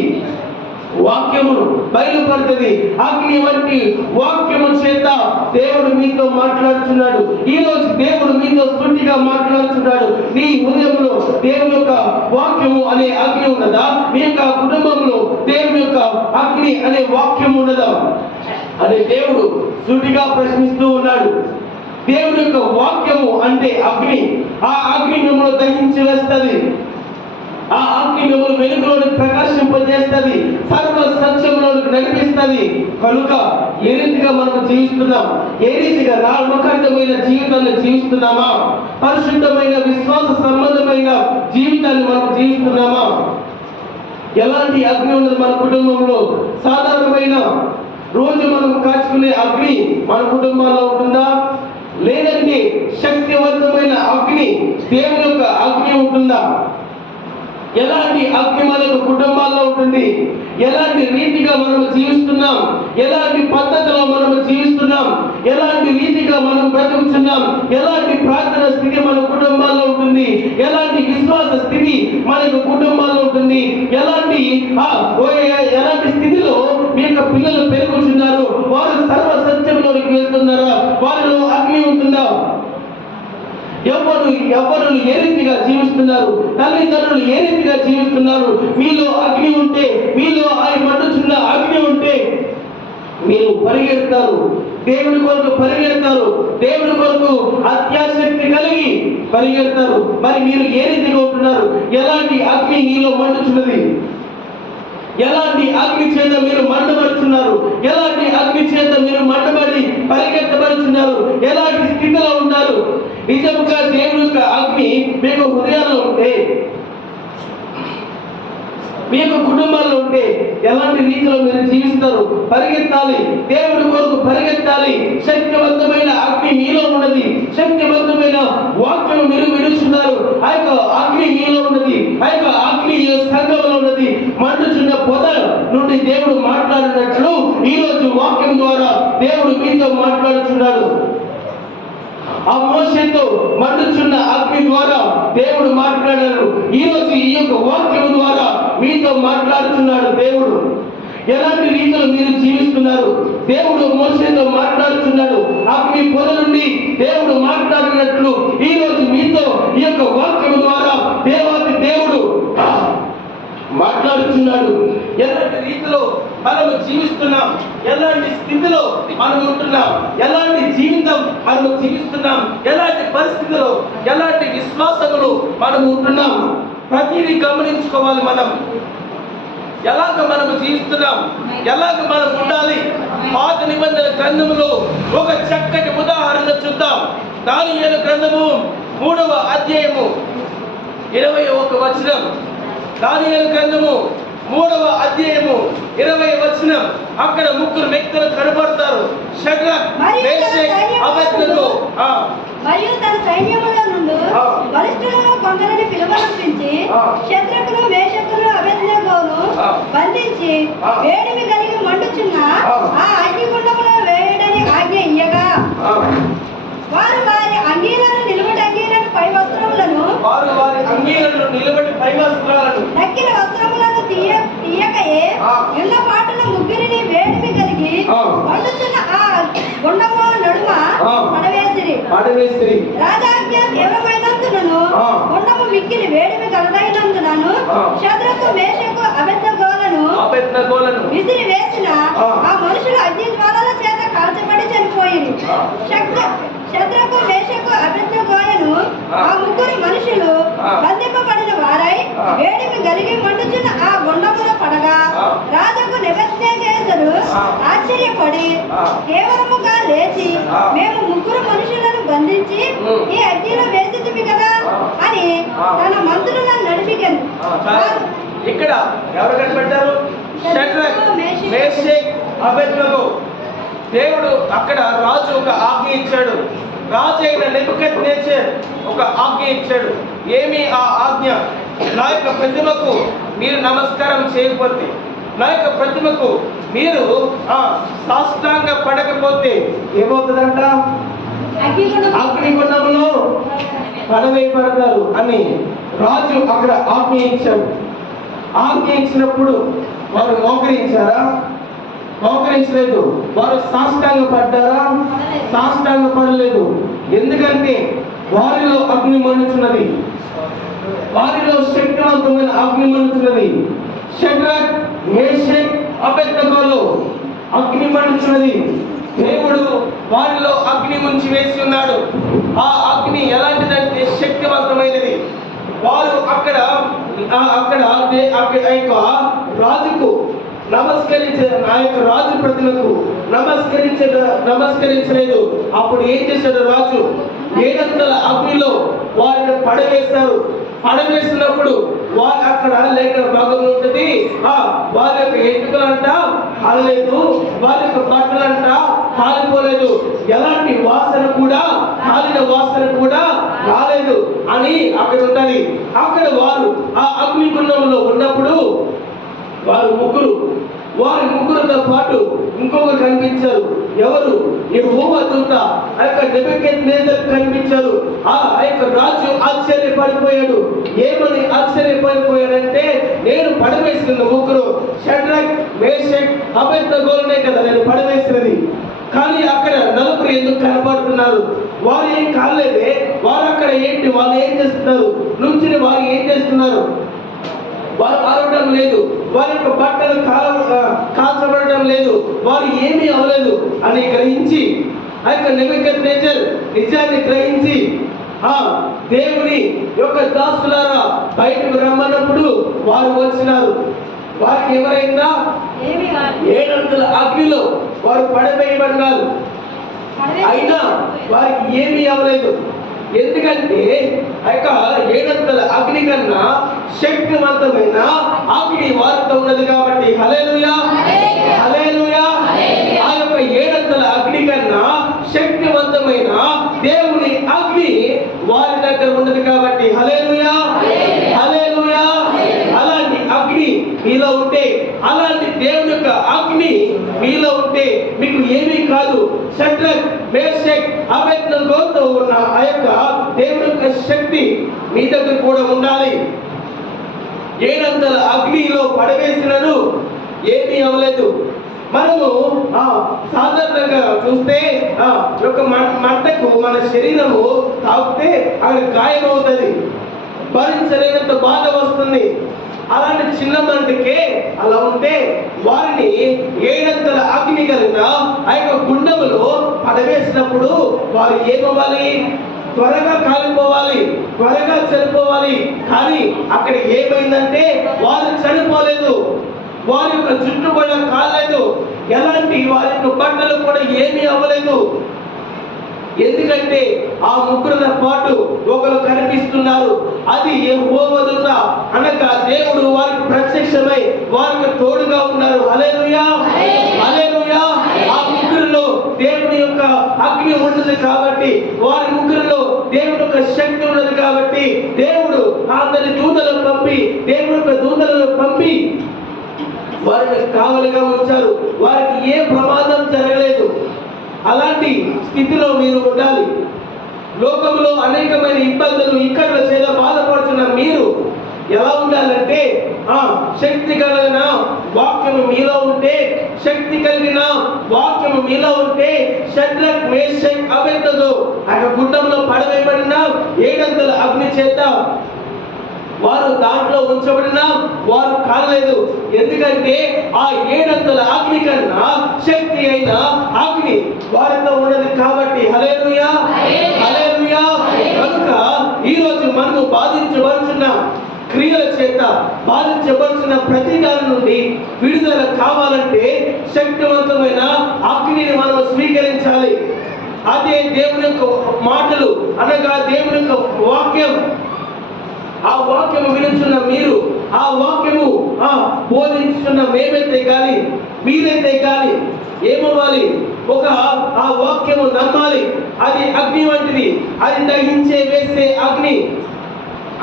వాక్యము బయలుపడుతుంది. అగ్ని వంటి వాక్యము చేత దేవుడు మీతో మాట్లాడుతున్నాడు. ఈ రోజు దేవుడు మీతో సూటిగా మాట్లాడుతున్నాడు. నీ హృదయంలో దేవుని యొక్క వాక్యము అనే అగ్ని ఉన్నదా? మీ యొక్క కుటుంబంలో దేవుని యొక్క అగ్ని అనే వాక్యము ఉన్నదా అని దేవుడు సూటిగా ప్రశ్నిస్తూ ఉన్నాడు. దేవుని యొక్క వాక్యము అంటే అగ్ని. ఆ అగ్ని మిమ్మల్ని దహించి వేస్తుంది. ఆ అగ్ని మిమ్మల్ని వెలుగులోని ప్రకాశింపజేస్తుంది, సర్వ సత్యంలోనికి నడిపిస్తుంది. కనుక ఏ రీతిగా మనం జీవిస్తున్నాం? ఏ రీతిగా నమ్మకమైన జీవితాన్ని జీవిస్తున్నామా? పరిశుద్ధమైన విశ్వాస సంబంధమైన జీవితాన్ని మనం జీవిస్తున్నామా? ఎలాంటి అగ్ని ఉన్నది మన కుటుంబంలో? సాధారణమైన రోజు మనం కాచుకునే అగ్ని మన కుటుంబాల్లో ఉంటుందా? లేదంటే శక్తివంతమైన అగ్ని దేవుని యొక్క అగ్ని ఉంటుందా? ఎలాంటి అగ్ని మన యొక్క కుటుంబాల్లో ఉంటుంది? ఎలాంటి రీతిగా మనం జీవిస్తున్నాం? ఎలాంటి పద్ధతిలో మనం జీవిస్తున్నాం? ఎలాంటి రీతిగా మనం బ్రతుకుతున్నాం? ఎలాంటి ప్రార్థన స్థితి మన కుటుంబాల్లో ఉంటుంది? ఎలాంటి విశ్వాస స్థితి మన యొక్క కుటుంబాల్లో ఉంటుంది? ఎలాంటి స్థితిలో మీ యొక్క పిల్లలు పెరుగుతున్నారు? వారు సర్వ సత్యంలోకి వెళ్తున్నారా? వారిలో అగ్ని ఉంటుందా? ఎవరు ఏ రీతిగా జీవిస్తున్నారు? తల్లిదండ్రులు ఏ రీతిగా జీవిస్తున్నారు? మీలో అగ్ని ఉంటే, మీలో ఆయన మండుచున్న అగ్ని ఉంటే మీరు పరిగెడతారు, దేవుని కొరకు పరిగెడతారు, దేవుని కొరకు అత్యాసక్తి కలిగి పరిగెడతారు. మరి మీరు ఏ రీతిగా ఉంటున్నారు? ఎలాంటి అగ్ని మీలో మండుచున్నది? ఎలాంటి అగ్ని చేత మీరు మండబడుతున్నారు? ఎలాంటి అగ్ని చేత మీరు మండబడి పరిగెత్తబడుతున్నారు? ఎలాంటి స్థితిలో ఉన్నారు? నిజముగా దేవుని యొక్క అగ్ని మీకు హృదయాల్లో ఉంటే, మీ యొక్క కుటుంబాల్లో ఉంటే ఎలాంటి రీతిలో మీరు జీవిస్తారు? పరిగెత్తాలి, దేవుడి కొరకు పరిగెత్తాలి. శక్తివంతమైన అగ్ని మీలో ఉన్నది, శక్తివంతమైన వాక్యం మీరు విడుస్తున్నారు. ఆ యొక్క అగ్ని మీలో ఉన్నది, ఆ యొక్క అగ్ని సంఘంలో ఉన్నది. మండుచున్న పొద నుండి దేవుడు మాట్లాడినట్లు ఈ రోజు వాక్యం ద్వారా దేవుడు మీతో మాట్లాడుతున్నాడు. ఆ మోషేతో మండుచున్న అగ్ని ద్వారా దేవుడు మాట్లాడారు. ఈ రోజు ఈ యొక్క వాక్యం ద్వారా మీతో మాట్లాడుతున్నాడు దేవుడు. ఎలాంటి రీతిలో మీరు జీవిస్తున్నారు? దేవుడు మోషేతో మాట్లాడుతున్నాడు. అగ్ని పొద నుండి దేవుడు మాట్లాడినట్లు ఈ రోజు మీతో ఈ యొక్క వాక్యం ద్వారా దేవాది దేవుడు మాట్లాడుతున్నాడు. ఎలాంటి రీతిలో మనము జీవిస్తున్నాం? ఎలాంటి స్థితిలో మనం ఉంటున్నాం? ఎలాంటి జీవితం మనము జీవిస్తున్నాం? ఎలాంటి పరిస్థితుల్లో, ఎలాంటి విశ్వాసములు మనము ఉంటున్నాం? ప్రతిదీ గమనించుకోవాలి. మనం ఎలాగ మనము జీవిస్తున్నాం, ఎలాగ మనం ఉండాలి? పాత నిబంధన గ్రంథములో ఒక చక్కటి ఉదాహరణ చూద్దాం. దానియేలు గ్రంథము 3వ అధ్యాయము 21వ వచనం. దానియేలు గ్రంథము 3వ అధ్యాయము 20వ వచనం. అక్కడ ముగ్గురు వ్యక్తులు కనబడతారు. షడ్రక్, మేషక్, అబేద్నెగో. మరియు తన సైన్యములో నుండి బలిష్ఠులను కొందరిని పిలువనంపించి షద్రకును, మేషకును, అబేద్నెగోను బంధించి వేడిమి కలిగి మండుచున్న ఆ అగ్నిగుండములో వేయడని ఆజ్ఞ ఇయ్యగా, వారు వారి అంగీలను నిలువటి అంగీలను పై వస్త్రములను తక్కిన వస్త్రములను తీయకయే ఉన్న పాటల ముగ్గురిని వేడిమి కలిగి మండుచున్న ఆ గుండము నడుమ పడవేసిరి. రాజాజ్ఞ తీవ్రమైనందునను గుండము మిక్కిలి వేడిమి కలదైనందునను షద్రకు, మేషకు, అబేద్నెగోలను విసిరి వేసిన ఆ మనుషులు అగ్ని జ్వాలల చేత కాల్చబడి చనిపోయిరి. షద్రకు, మేషకు, అబేద్నెగోలను ఆ ముగ్గురు మనుషులు బంధింపబడిన వారై వేడిమి కలిగి మండుచున్న ఆ గుండములో పడగా, రాజుకు నెబుకద్నెజరు ఆశ్చర్యపడి కేవలముగా లేచి, మేము ముగ్గురు మనుషులను బంధించి ఈ అగ్నిలో వేసితిమి కదా అని తన ఇక్కడ ఎవరు కనిపెట్టారు? షడ్రక్, మేషక్, అబేద్నెగో. దేవుడు అక్కడ రాజు ఒక ఆజ్ఞ ఇచ్చాడు. రాజు అయిన నెబుకద్నెజర్ ఒక ఆజ్ఞ ఇచ్చాడు. ఏమి ఆ ఆజ్ఞ? నా యొక్క ప్రతిమకు మీరు నమస్కారం చేయకపోతే, నా యొక్క ప్రతిమకు మీరు సాష్టాంగ పడకపోతే ఏమవుతుందంట? అగ్నిగుండంలో పడవేయబడతారు అని రాజు అక్కడ ఆజ్ఞ ఇచ్చాడు. ఆజ్ఞ ఇచ్చినప్పుడు వారు మోకరించారా? మోకరించలేదు. వారు సాష్టాంగ పడ్డారా? సాష్టాంగ పడలేదు. ఎందుకంటే వారిలో అగ్ని మండుచున్నది, వారిలో శక్తివంతమైన అగ్ని మండుచున్నది. షడ్రక్, మేషక్, అబేద్నెగోలో అగ్ని మండుచున్నది. దేవుడు వారిలో అగ్ని ముంచి వేసి ఉన్నాడు. ఆ అగ్ని ఎలాంటిదంటే శక్తివంతమైనది. వారు అక్కడ యొక్క రాజుకు ఆ యొక్క రాజు ప్రతిమకు నమస్కరించలేదు. అప్పుడు ఏం చేశాడు రాజు? 700 అగ్నిలో వారిని పడవేశారు. పడవేసినప్పుడు వారు అక్కడ లేఖన భాగంలో ఉంటుంది, వారి యొక్క ఎంటుకలంట కాలలేదు, వారి యొక్క బట్టలంట కాలిపోలేదు, ఎలాంటి వాసన కూడా, కాలిన వాసన కూడా రాలేదు అని అక్కడ ఉంటది. అక్కడ వారు ఆ అగ్నిగుండంలో ఉన్నప్పుడు వారి ముగ్గురుతో పాటు ఇంకొకరు కనిపించారు. ఎవరు? యెహోవా దూత ఆ యొక్క నెబుకద్నెజర్ కనిపించారు. ఆ యొక్క రాజు ఆశ్చర్యపడిపోయాడు. ఏమని ఆశ్చర్యపడిపోయాడంటే, నేను పడవేసిన ముగ్గురు షడ్రక్, మేషక్, అబేద్నెగోలనే కదా నేను పడవేసినది, కానీ అక్కడ 4 ఎందుకు కనపడుతున్నారు? వారు ఏం కాలేదే. వారు అక్కడ ఏంటి? వాళ్ళు ఏం చేస్తున్నారు? నుంచుని వారు ఏం చేస్తున్నారు? వారు ఆరవడం లేదు, వారి యొక్క బట్టలు కాల్చబడటం లేదు, వారు ఏమీ అవ్వలేదు అని గ్రహించి ఆ యొక్క నెబుకద్నెజర్ నిజాన్ని గ్రహించి దేవుని యొక్క దాసులారా బయటకు రమ్మన్నప్పుడు వారు వచ్చినారు. వారికి ఎవరైనా 700 అగ్నిలో వారు పడవేయబడినారు. అయినా వారికి ఏమీ అవ్వలేదు. ఎందుకంటే ఆ యొక్క 700 అగ్ని కన్నా శక్తివంతమైన అగ్ని వారితో ఉన్నది కాబట్టి. హల్లెలూయా, హల్లెలూయా. ఆ యొక్క 700 అగ్ని కన్నా శక్తివంతమైన దేవుని అగ్ని వారి దగ్గర ఉన్నది కాబట్టి. హల్లెలూయా, హల్లెలూయా. అలాంటి అగ్ని మీలో ఉంటే, అలాంటి దేవుని యొక్క అగ్ని మీలో ఉంటే మీకు ఏమీ కాదు. షడ్రక్, మేషక్, అబేద్నెగోతో ఉన్న ఆ యొక్క దేవుని యొక్క శక్తి మీ దగ్గర కూడా ఉండాలి. 700 అగ్నిలో పడవేసినను ఏమీ అవ్వలేదు. మనము సాధారణంగా చూస్తే ఒక మంటకు మన శరీరము తాకితే అక్కడ గాయం అవుతుంది, భరించలేనంత బాధ వస్తుంది. అలాంటి చిన్న మంటకే అలా ఉంటే వారిని 700 అగ్ని కలిగిన ఆ యొక్క గుండములో పడవేసినప్పుడు వారు ఏమవ్వాలి? త్వరగా కాలిపోవాలి, త్వరగా చనిపోవాలి. కానీ అక్కడ ఏమైందంటే వారు చనిపోలేదు, వారి యొక్క జుట్టు కూడా కాలేదు, ఎలాంటి వారి యొక్క బట్టలు కూడా ఏమీ అవ్వలేదు. ఎందుకంటే ఆ ముగ్గురుతో పాటు ఒకరు కనిపిస్తున్నారు. అది యెహోవా దూత అనగా దేవుడు వారికి ప్రత్యక్షమై వారికి తోడుగా ఉన్నారు. హల్లెలూయా, హల్లెలూయా. ఆ ముగ్గురులో దేవుని యొక్క అగ్ని ఉన్నది కాబట్టి, వారి ముగ్గురులో దేవుని యొక్క శక్తి ఉన్నది కాబట్టి దేవుడు అందరి దూతలను పంపి, దేవుని యొక్క దూతలను పంపి వారిని కావలిగా ఉంచారు. వారికి ఏ ప్రమాదం జరగలేదు. అలాంటి స్థితిలో మీరు ఉండాలి. లోకంలో అనేకమైన ఇబ్బందులు, ఇక్కట్ల చేత బాధపడుతున్న మీరు ఎలా ఉండాలంటే, శక్తి కలిగిన వాక్యము మీలో ఉంటే, శక్తి కలిగిన వాక్యము మీలో ఉంటే, షడ్రక్, మేషక్, అబేద్నెగో ఆ గుండంలో పడవేయబడిన 700 అగ్ని చేత వారు దాంట్లో ఉంచబడిన వారు కాలేదు. ఎందుకంటే ఆ 700 అగ్ని కన్నా శక్తి అయిన అగ్ని వారితో ఉన్నది కాబట్టి. హల్లెలూయా, హల్లెలూయా. కనుక ఈరోజు మనము బాధించబడుతున్న క్రియల చేత, బాధించబడుతున్న ప్రతి దాని నుండి విడుదల కావాలంటే శక్తివంతమైన అగ్నిని మనం స్వీకరించాలి. అదే దేవుని యొక్క మాటలు అనగా దేవుని యొక్క వాక్యం. ఆ వాక్యము వినుచున్న మీరు ఆ వాక్యము బోధించుతున్న మేమైతే కానీ మీరైతే కానీ ఏమవ్వాలి? ఆ వాక్యము నమ్మాలి. అది అగ్ని వంటిది, అది దహించే వేసే అగ్ని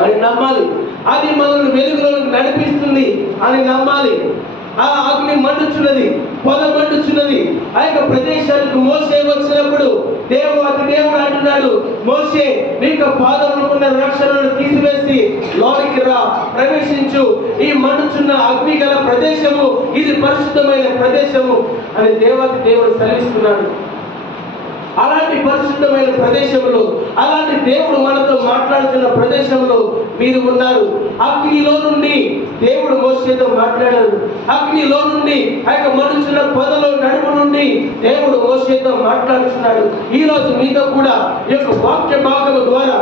అని నమ్మాలి. అది మనల్ని వెలుగులోకి నడిపిస్తుంది అని నమ్మాలి. ఆ అగ్ని మండుచున్నది, పొద మండుచున్నది. ఆ యొక్క ప్రదేశానికి మోసే వచ్చినప్పుడు దేవుడు అంటున్నాడు, మోసే నీకు పాదములకున్న రక్షణను తీసివేసి లోనికి రా, ప్రవేశించు. ఈ మండుచున్న అగ్ని గల ప్రదేశము ఇది పరిశుద్ధమైన ప్రదేశము అని దేవుడు సెలవిస్తున్నాడు. అలాంటి పరిశుద్ధమైన ప్రదేశంలో, అలాంటి దేవుడు మనతో మాట్లాడుతున్న ప్రదేశంలో మీరు ఉన్నారు. అగ్నిలో నుండి దేవుడు మోసేతో మాట్లాడాడు. అగ్నిలో నుండి ఆ యొక్క మనుషుల పొదలో నడుము నుండి దేవుడు మోసేతో మాట్లాడుతున్నాడు. ఈరోజు మీతో కూడా ఈ యొక్క వాక్య భాగము ద్వారా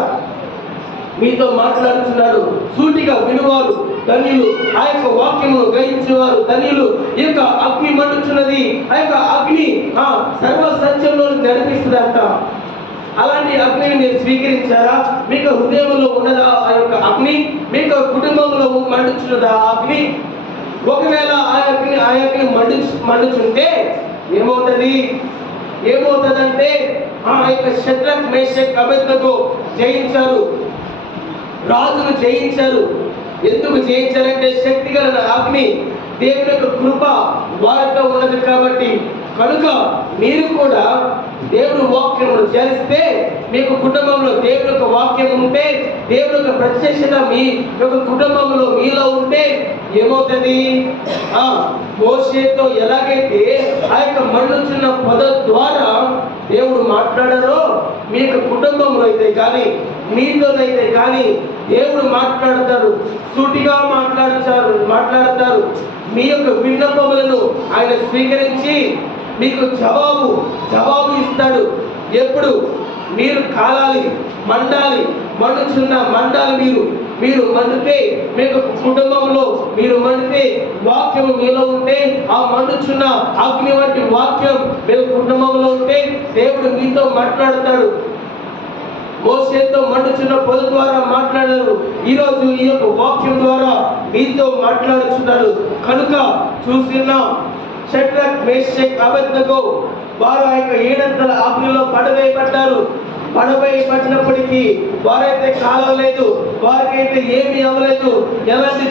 మీతో మాట్లాడుతున్నాడు. సూటిగా వినువారు ధన్యులు, ఆ యొక్క వాక్యమును గ్రహించేవారు ధన్యులు. ఈ యొక్క అగ్ని మండుచున్నది, ఆ యొక్క అగ్ని సర్వ సత్యంలో నడిపిస్తుందంట. అలాంటి అగ్నిని మీరు స్వీకరించారా? మీకు హృదయంలో ఉన్నదా ఆ యొక్క అగ్ని? మీకు కుటుంబంలో మండుచున్నదా ఆ అగ్ని? ఒకవేళ ఆ అగ్ని మండుచుంటే ఏమవుతుందంటే ఆ యొక్క షద్రక్ మేషక్ అబేద్నెగో జయించారు, రాజును జయించారు. ఎందుకు జయించారంటే శక్తి గల అగ్ని, దేవుని యొక్క కృప వారితో ఉన్నది కాబట్టి. కనుక మీరు కూడా దేవుని వాక్యమును ధ్యానిస్తే, మీకు కుటుంబంలో దేవుని యొక్క వాక్యం ఉంటే, దేవుని యొక్క ప్రత్యక్షత మీ యొక్క కుటుంబంలో మీలో ఉంటే ఏమవుతుంది? మోషేతో ఎలాగైతే ఆ యొక్క మండుచున్న పద ద్వారా దేవుడు మాట్లాడారో, మీ యొక్క కుటుంబంలో అయితే కానీ మీతోనైతే కానీ దేవుడు మాట్లాడతారు, సూటిగా మాట్లాడతారు. మీ యొక్క విన్నపములను ఆయన స్వీకరించి మీకు జవాబు ఇస్తాడు. ఎప్పుడు? మీరు కాలాలి, మండాలి. మీరు మండితే, మీకు కుటుంబంలో మీరు మండితే, వాక్యము మీలో ఉంటే, ఆ మండుచున్న అగ్ని వంటి వాక్యం మీరు కుటుంబంలో ఉంటే దేవుడు మీతో మాట్లాడతాడు. మోసేతో మండుచున్న పొద ద్వారా మాట్లాడారు. ఈరోజు ఈ యొక్క వాక్యం ద్వారా మీతో మాట్లాడుచున్నారు. కనుక చూస్తున్నాం, షడ్రక్ మేషక్ అబేద్నెగో వారు ఆ యొక్క 7 అగ్నిలో పడవేయబడినప్పటికీ వారైతే కాలవలేదు, వారికైతే ఏమీ అవ్వలేదు. ఎలాంటి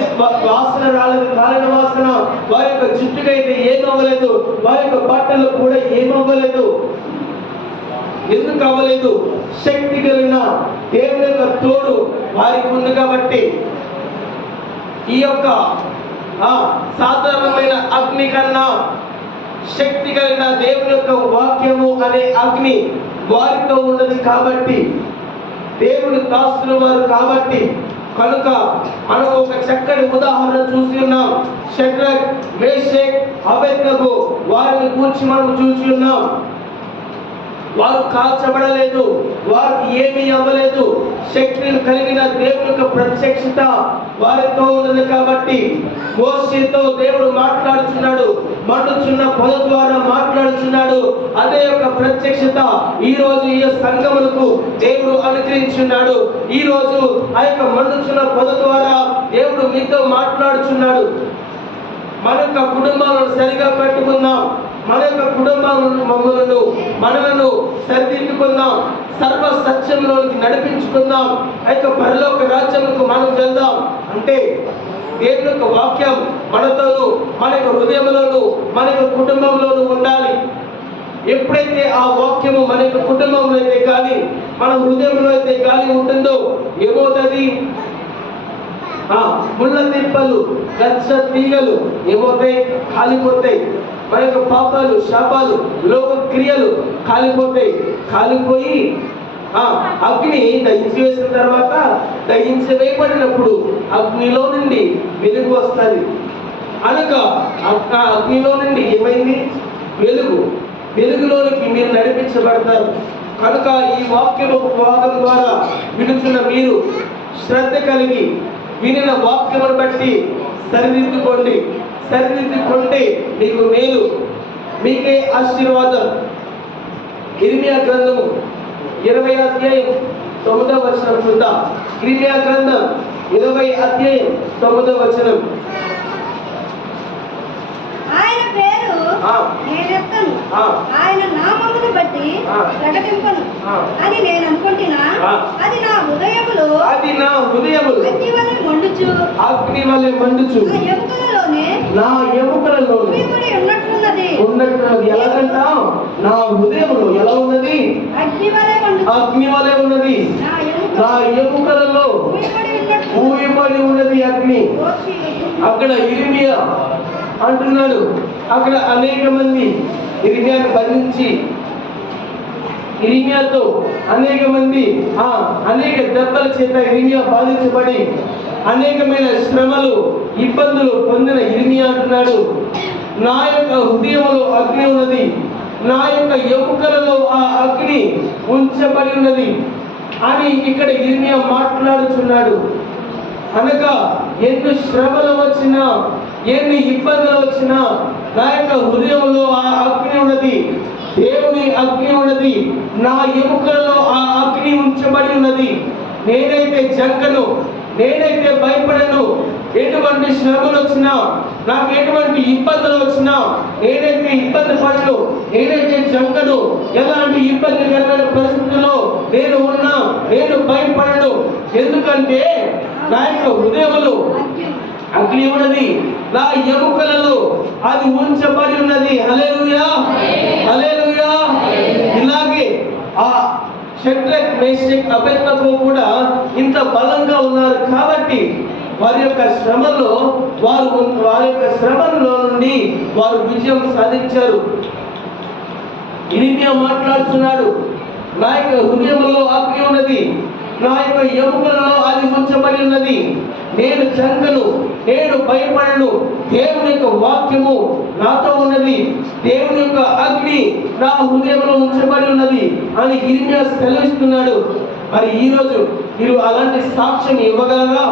వాసన రాలేదు, కాలిన వాసన. వారి యొక్క జుట్టుకైతే ఏమి అవ్వలేదు, వారి యొక్క బట్టలు కూడా ఏమవ్వలేదు. ఎందుకు అవ్వలేదు? శక్తి కలిగిన దేవుని యొక్క తోడు వారికి ఉంది కాబట్టి. ఈ యొక్క సాధారణమైన అగ్ని కన్నా శక్తి కలిగిన దేవుని యొక్క వాక్యము అనే అగ్ని వారితో ఉన్నది కాబట్టి, దేవుని దాసులు వారు కాబట్టి. కనుక మనం ఒక చక్కటి ఉదాహరణ చూసి ఉన్నాం. షడ్రక్ మేషక్ అబేద్నెగో వారిని కూర్చి మనం చూసి ఉన్నాం. వారు కాల్చబడలేదు, వారికి ఏమీ అవ్వలేదు. శక్తిని కలిగిన దేవుని యొక్క ప్రత్యక్షత వారితో ఉన్నది కాబట్టి మోషేతో దేవుడు మాట్లాడుచున్నాడు, మండుచున్న పొద ద్వారా మాట్లాడుచున్నాడు. అదే యొక్క ప్రత్యక్షత ఈ రోజు ఈ సంఘములకు దేవుడు అనుగ్రహించున్నాడు. ఈ రోజు ఆ యొక్క మండుచున్న పొద ద్వారా దేవుడు మీతో మాట్లాడుచున్నాడు. మన యొక్క కుటుంబాలను సరిగా కట్టుకుందాం, మన యొక్క మనలను సరిదిద్దుకుందాం, సర్వ సత్యంలోనికి నడిపించుకుందాం. ఆ యొక్క పరలోక రాజ్యములకు మనం వెళ్దాం. అంటే దేవుని యొక్క వాక్యం మనతోనూ, మన యొక్క హృదయంలోనూ, మన యొక్క కుటుంబంలోనూ ఉండాలి. ఎప్పుడైతే ఆ వాక్యము మన యొక్క కుటుంబంలో అయితే కానీ, మన హృదయంలో అయితే కానీ ఉంటుందో ఏమవుతుంది? ముళ్ళ తిప్పలు, గచ్చ తీగలు ఏమవుతాయి? కాలిపోతాయి. మన యొక్క పాపాలు, శాపాలు, లోక క్రియలు కాలిపోయి అగ్ని దహించివేసిన తర్వాత, దహించవేయబడినప్పుడు అగ్నిలో నుండి వెలుగు వస్తుంది. అనగా అగ్నిలో నుండి ఏమైంది? వెలుగులోనికి మీరు నడిపించబడతారు. కనుక ఈ వాక్యము భాగం ద్వారా వినుచున్న మీరు శ్రద్ధ కలిగి వినిన వాక్యమును బట్టి సరిదిద్దుకుంటే మీకు మేలు, మీకే ఆశీర్వాదం. ఇర్మియా గ్రంథము 20వ అధ్యాయం 9వ వచనం చూద్దాం. ఇర్మియా గ్రంథం 20:9. ఆయన పేరు ఆ. నేనెత్తను, ఆ. ఆయన నామమును బట్టి ఆ. ప్రకటింపను ఆ. అని నేను అనుకుంటున్నా. ఆ. అది నా హృదయములో అది నా హృదయములు అగ్ని వలె మండుచు, అగ్ని వలె మండుచు, నా ఎముకలలోనే నా ఎముకలలో ఉమిపడి ఉన్నట్లున్నది. ఉన్నట్టున్నది. ఎలాగంటా నా హృదయములో ఎలా ఉన్నది? అగ్ని వలె మండుచు, అగ్ని వలె ఉన్నది. నా నా ఎముకలలో ఉమిపడి ఉన్నట్లు ఊయబడి ఉన్నది అగ్ని. అక్కడ ఇర్మియా అంటున్నాడు. అక్కడ అనేక మంది ఇర్మియాను బంధించి ఇర్మియాతో అనేక మంది అనేక దెబ్బల చేత ఇర్మియా బాధించబడి అనేకమైన శ్రమలు ఇబ్బందులు పొందిన ఇర్మియా అంటున్నాడు, నా యొక్క హృదయంలో అగ్ని ఉన్నది, నా యొక్క ఎముకలలో ఆ అగ్ని ఉంచబడి ఉన్నది అని ఇక్కడ ఇర్మియా మాట్లాడుచున్నాడు. అనగా ఎన్ని శ్రమలు వచ్చినా ఎన్ని ఇబ్బందులు వచ్చినా నా యొక్క హృదయంలో ఆ అగ్ని ఉన్నది, దేవుని అగ్ని ఉన్నది, నా ఎముకలలో ఆ అగ్ని ఉంచబడి ఉన్నది. నేనైతే జంకను, నేనైతే భయపడను. ఎటువంటి శ్రమలు వచ్చినా, నాకు ఎటువంటి ఇబ్బందులు వచ్చినా నేనైతే ఇబ్బంది పడను, నేనైతే జంకను. ఎలాంటి ఇబ్బందికరమైన పరిస్థితుల్లో నేను ఉన్నా నేను భయపడను. ఎందుకంటే నా యొక్క హృదయంలో అగ్ని ఉన్నది, నా ఎముకలలో అది ఉంచబడి ఉన్నది. హల్లెలూయా, హల్లెలూయా. ఇలాగే ఆ షడ్రక్, మేషక్, అబేద్నెగో కూడా ఇంత బలంగా ఉన్నారు కాబట్టి వారి యొక్క శ్రమలో వారి యొక్క శ్రమలో నుండి వారు విజయం సాధించారు. ఇర్మియా మాట్లాడుతున్నాడు, నా యొక్క హృదయంలో అగ్ని ఉన్నది, నా యొక్క ఎముకలలో అది ఉంచబడి ఉన్నది, నేను జంకను, నేను భయపడను. దేవుని యొక్క వాక్యము నాతో ఉన్నది, దేవుని యొక్క అగ్ని నా హృదయంలో ఉంచబడి ఉన్నది అని ఇర్మియా సెలవిస్తున్నాడు. మరి ఈరోజు మీరు అలాంటి సాక్ష్యం ఇవ్వగలరా?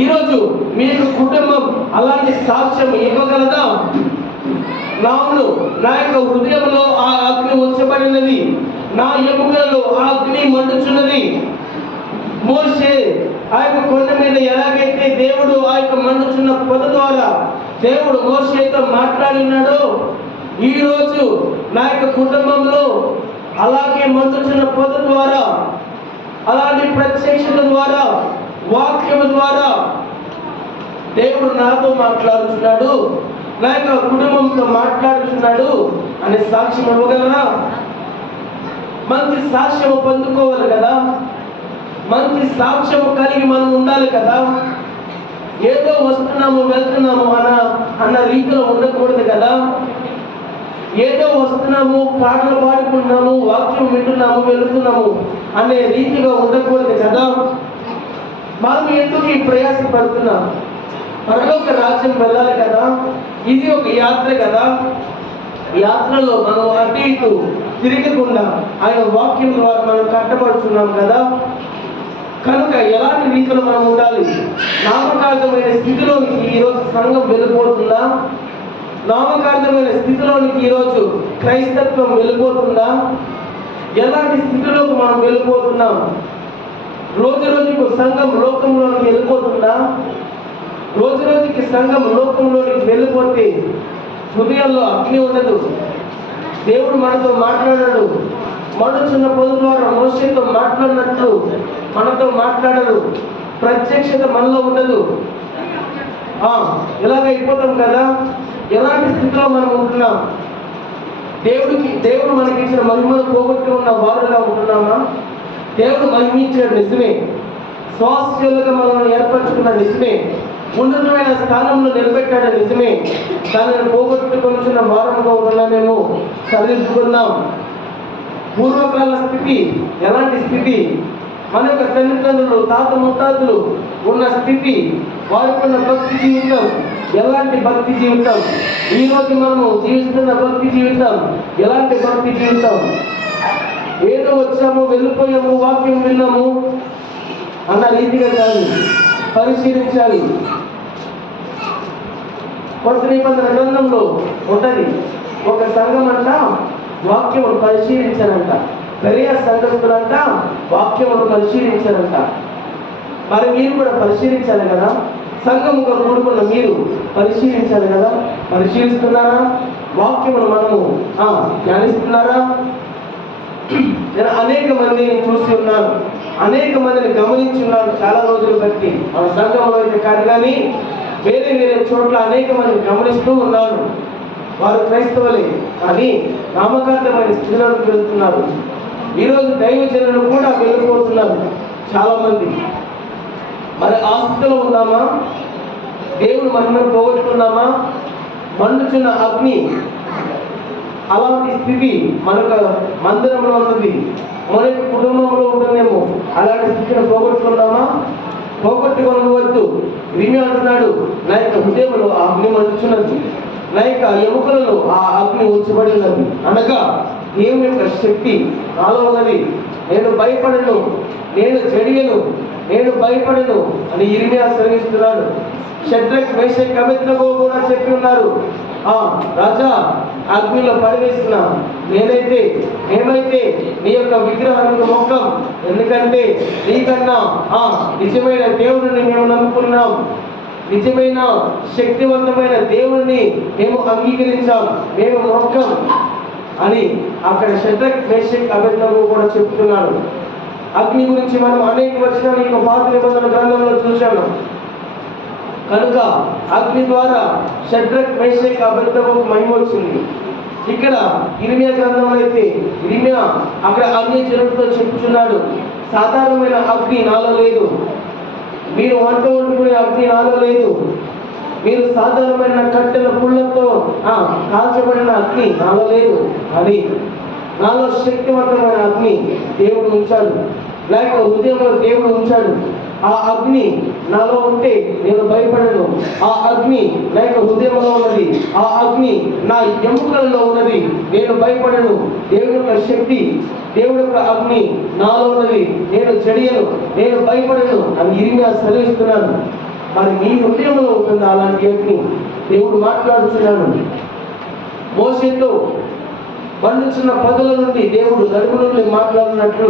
ఈరోజు మీకు కుటుంబం అలాంటి సాక్ష్యం ఇవ్వగలదా? నావును, నా యొక్క హృదయంలో ఆ అగ్ని ఉంచబడినది, నా ఎముకలలో ఆ అగ్ని మండుచున్నది. మోషే ఆ యొక్క కొండ మీద ఎలాగైతే దేవుడు ఆ యొక్క మండుచున్న పొద ద్వారా దేవుడు మోషేతో మాట్లాడినాడో, ఈరోజు నా యొక్క కుటుంబంలో అలాగే మండుచున్న పొద ద్వారా, అలాంటి ప్రత్యక్షత ద్వారా, వాక్యము ద్వారా దేవుడు నాతో మాట్లాడుతున్నాడు, నా యొక్క కుటుంబంతో మాట్లాడుతున్నాడు అనే సాక్ష్యం ఇవ్వగలరా? మంచి సాక్ష్యం పొందుకోవాలి కదా, మంచి సాక్ష్యం కలిగి మనం ఉండాలి కదా. ఏదో వస్తున్నాము వెళ్తున్నాము అన్న రీతిలో ఉండకూడదు కదా. ఏదో వస్తున్నాము, పాటలు పాడుకుంటున్నాము, వాక్యం వింటున్నాము, వెళుతున్నాము అనే రీతిగా ఉండకూడదు కదా. మనం ఎందుకు ఈ ప్రయాస పడుతున్నాం? పరలోక రాజ్యం వెళ్ళాలి కదా. ఇది ఒక యాత్ర కదా. యాత్రలో మనం అటు ఇటు తిరగకుండా ఆయన వాక్యం ద్వారా మనం కట్టబడుతున్నాం కదా. కనుక ఎలాంటి రీతిలో మనం ఉండాలి? నామకార్థమైన స్థితిలోనికి ఈరోజు సంఘం వెళ్ళిపోతుందా? నామకార్థమైన స్థితిలోనికి ఈరోజు క్రైస్తత్వం వెళ్ళిపోతుందా? ఎలాంటి స్థితిలోకి మనం వెళ్ళిపోతున్నాం? రోజు రోజుకు సంఘం లోకంలోనికి వెళ్ళిపోతుందా? రోజు రోజుకి సంఘం లోకంలోనికి వెళ్ళిపోతే హృదయంలో అగ్ని ఉండదు. దేవుడు మనతో మాట్లాడాడు. మండుచున్న పొద ద్వారా మోషేతో మాట్లాడినట్లు మనతో మాట్లాడరు. ప్రత్యక్షత మనలో ఉండదు. ఇలాగ అయిపోతాం కదా. ఎలాంటి స్థితిలో మనం ఉంటున్నాం? దేవుడు మనకి ఇచ్చిన మహిమను పోగొట్టి ఉన్న వారుగా ఉంటున్నామా? దేవుడు మహిమించాడు నిజమే, స్వాస్థ్యులుగా మనల్ని ఏర్పరచుకున్న నిజమే, ఉన్నతమైన స్థానంలో నిలబెట్టాడు నిజమే. దానిని పోగొట్టుకొనిచున్న వారంగా ఉన్నామేమో, సరిదిద్దుకుందాం. పూర్వకాల స్థితి ఎలాంటి స్థితి? మన యొక్క తల్లిదండ్రులు, తాత ముత్తాతలు ఉన్న స్థితి, వారికి ఉన్న భక్తి జీవితం ఎలాంటి భక్తి జీవితం? ఈరోజు మనము జీవిస్తున్న భక్తి జీవితం ఎలాంటి భక్తి జీవితం? ఏదో వచ్చాము, వెళ్ళిపోయాము, వాక్యం విన్నాము అన్న రీతిగా కాదు, పరిశీలించాలి. కొత్త నిబంధన గ్రంథంలో ఉంటది, ఒక సంఘం అంట వాక్యమును పరిశీలించారంట, పెరియ సంఘస్థులంట వాక్యమును పరిశీలించారంట. మరి మీరు కూడా పరిశీలించాలి కదా, సంఘముగా కూడుకున్న మీరు పరిశీలించాలి కదా. పరిశీలిస్తున్నారా? వాక్యమును మనము ధ్యానిస్తున్నారా? నేను అనేక మందిని చూసి ఉన్నాను, అనేక మందిని గమనించి ఉన్నాను చాలా రోజులు బట్టి. మన సంఘంలో అయితే కాదు కానీ వేరే వేరే చోట్ల అనేక మందిని గమనిస్తూ ఉన్నాను. వారు క్రైస్తవులే కానీ నామకార్థమైన స్థితిలోకి వెళ్తున్నారు. ఈరోజు దైవజనులు కూడా వెళ్ళిపోతున్నారు చాలా మంది. మరి ఆ స్థితిలో ఉన్నామా? దేవుడు మహిమను పోగొట్టుకున్నామా? మండుచున్న అగ్ని అలాంటి స్థితి మనకు మందిరంలో ఉన్నది, మన కుటుంబంలో ఉంటుందేమో. అలాంటి స్థితిని పోగొట్టుకున్నామా? పోగొట్టుకోవద్దు. విని అంటున్నాడు, నా యొక్క హృదయంలో ఆ అగ్ని మండుచున్నది, నా యొక్క ఎముకలలో ఆ అగ్ని ఉంచబడి ఉన్నది. అనగా దేవుని యొక్క శక్తి నాలో ఉన్నది. నేను భయపడను, నేను జడియను, నేను భయపడను అని ఇర్మియా సెలవిస్తున్నాడు. షడ్రక్ మేషక్ అబేద్నెగో కూడా చెప్పి ఉన్నారు, రాజా అగ్నిలో పడివేస్తున్నా, మేమైతే నీ యొక్క విగ్రహానికి మొక్కం, ఎందుకంటే నీకన్నా నిజమైన దేవుడిని మేము నమ్ముకున్నాం, నిజమైన శక్తివంతమైన దేవుడిని మేము అంగీకరించాం, మేము మొక్కం అని అక్కడ షడ్రక్ మేషక్ అబేద్నెగో కూడా చెప్తున్నాడు. అగ్ని గురించి మనం అనేక వచనాలు ఈ పాత నిబంధన గ్రంథంలో చూశాము. కనుక అగ్ని ద్వారా షడ్రక్ మేషక్ అబేద్నెగోకు మహిమ వచ్చింది. ఇక్కడ ఇర్మియా గ్రంథంలో అయితే ఇర్మియా అక్కడ అన్యజనులతో చెప్పుచున్నాడు, సాధారణమైన అగ్ని నాలో లేదు, మీరు వంట వండుకునే అగ్ని నాలో లేదు, మీరు సాధారణమైన కట్టెల పుల్లతో కాల్చబడిన అగ్ని నాలో లేదు, అని నాలో శక్తివంతమైన అగ్ని దేవుడు ఉంచాడు, లేక హృదయంలో దేవుడు ఉంచాడు. ఆ అగ్ని నాలో ఉంటే నేను భయపడను. ఆ అగ్ని లేక హృదయంలో ఉన్నది, ఆ అగ్ని నా ఎముకలలో ఉన్నది, నేను భయపడను. దేవుడి యొక్క శక్తి, దేవుడి యొక్క అగ్ని నాలో ఉన్నది, నేను చెడియను, నేను భయపడను అని ఇర్మియా సెలవిస్తున్నాను. మరి మీ హృదయంలో ఉంటుంది అలాంటి అగ్ని. దేవుడు మాట్లాడుతున్నాడు మోషేతో. మండుచున్న పదుల నుండి దేవుడు నడుము నుండి మాట్లాడినట్లు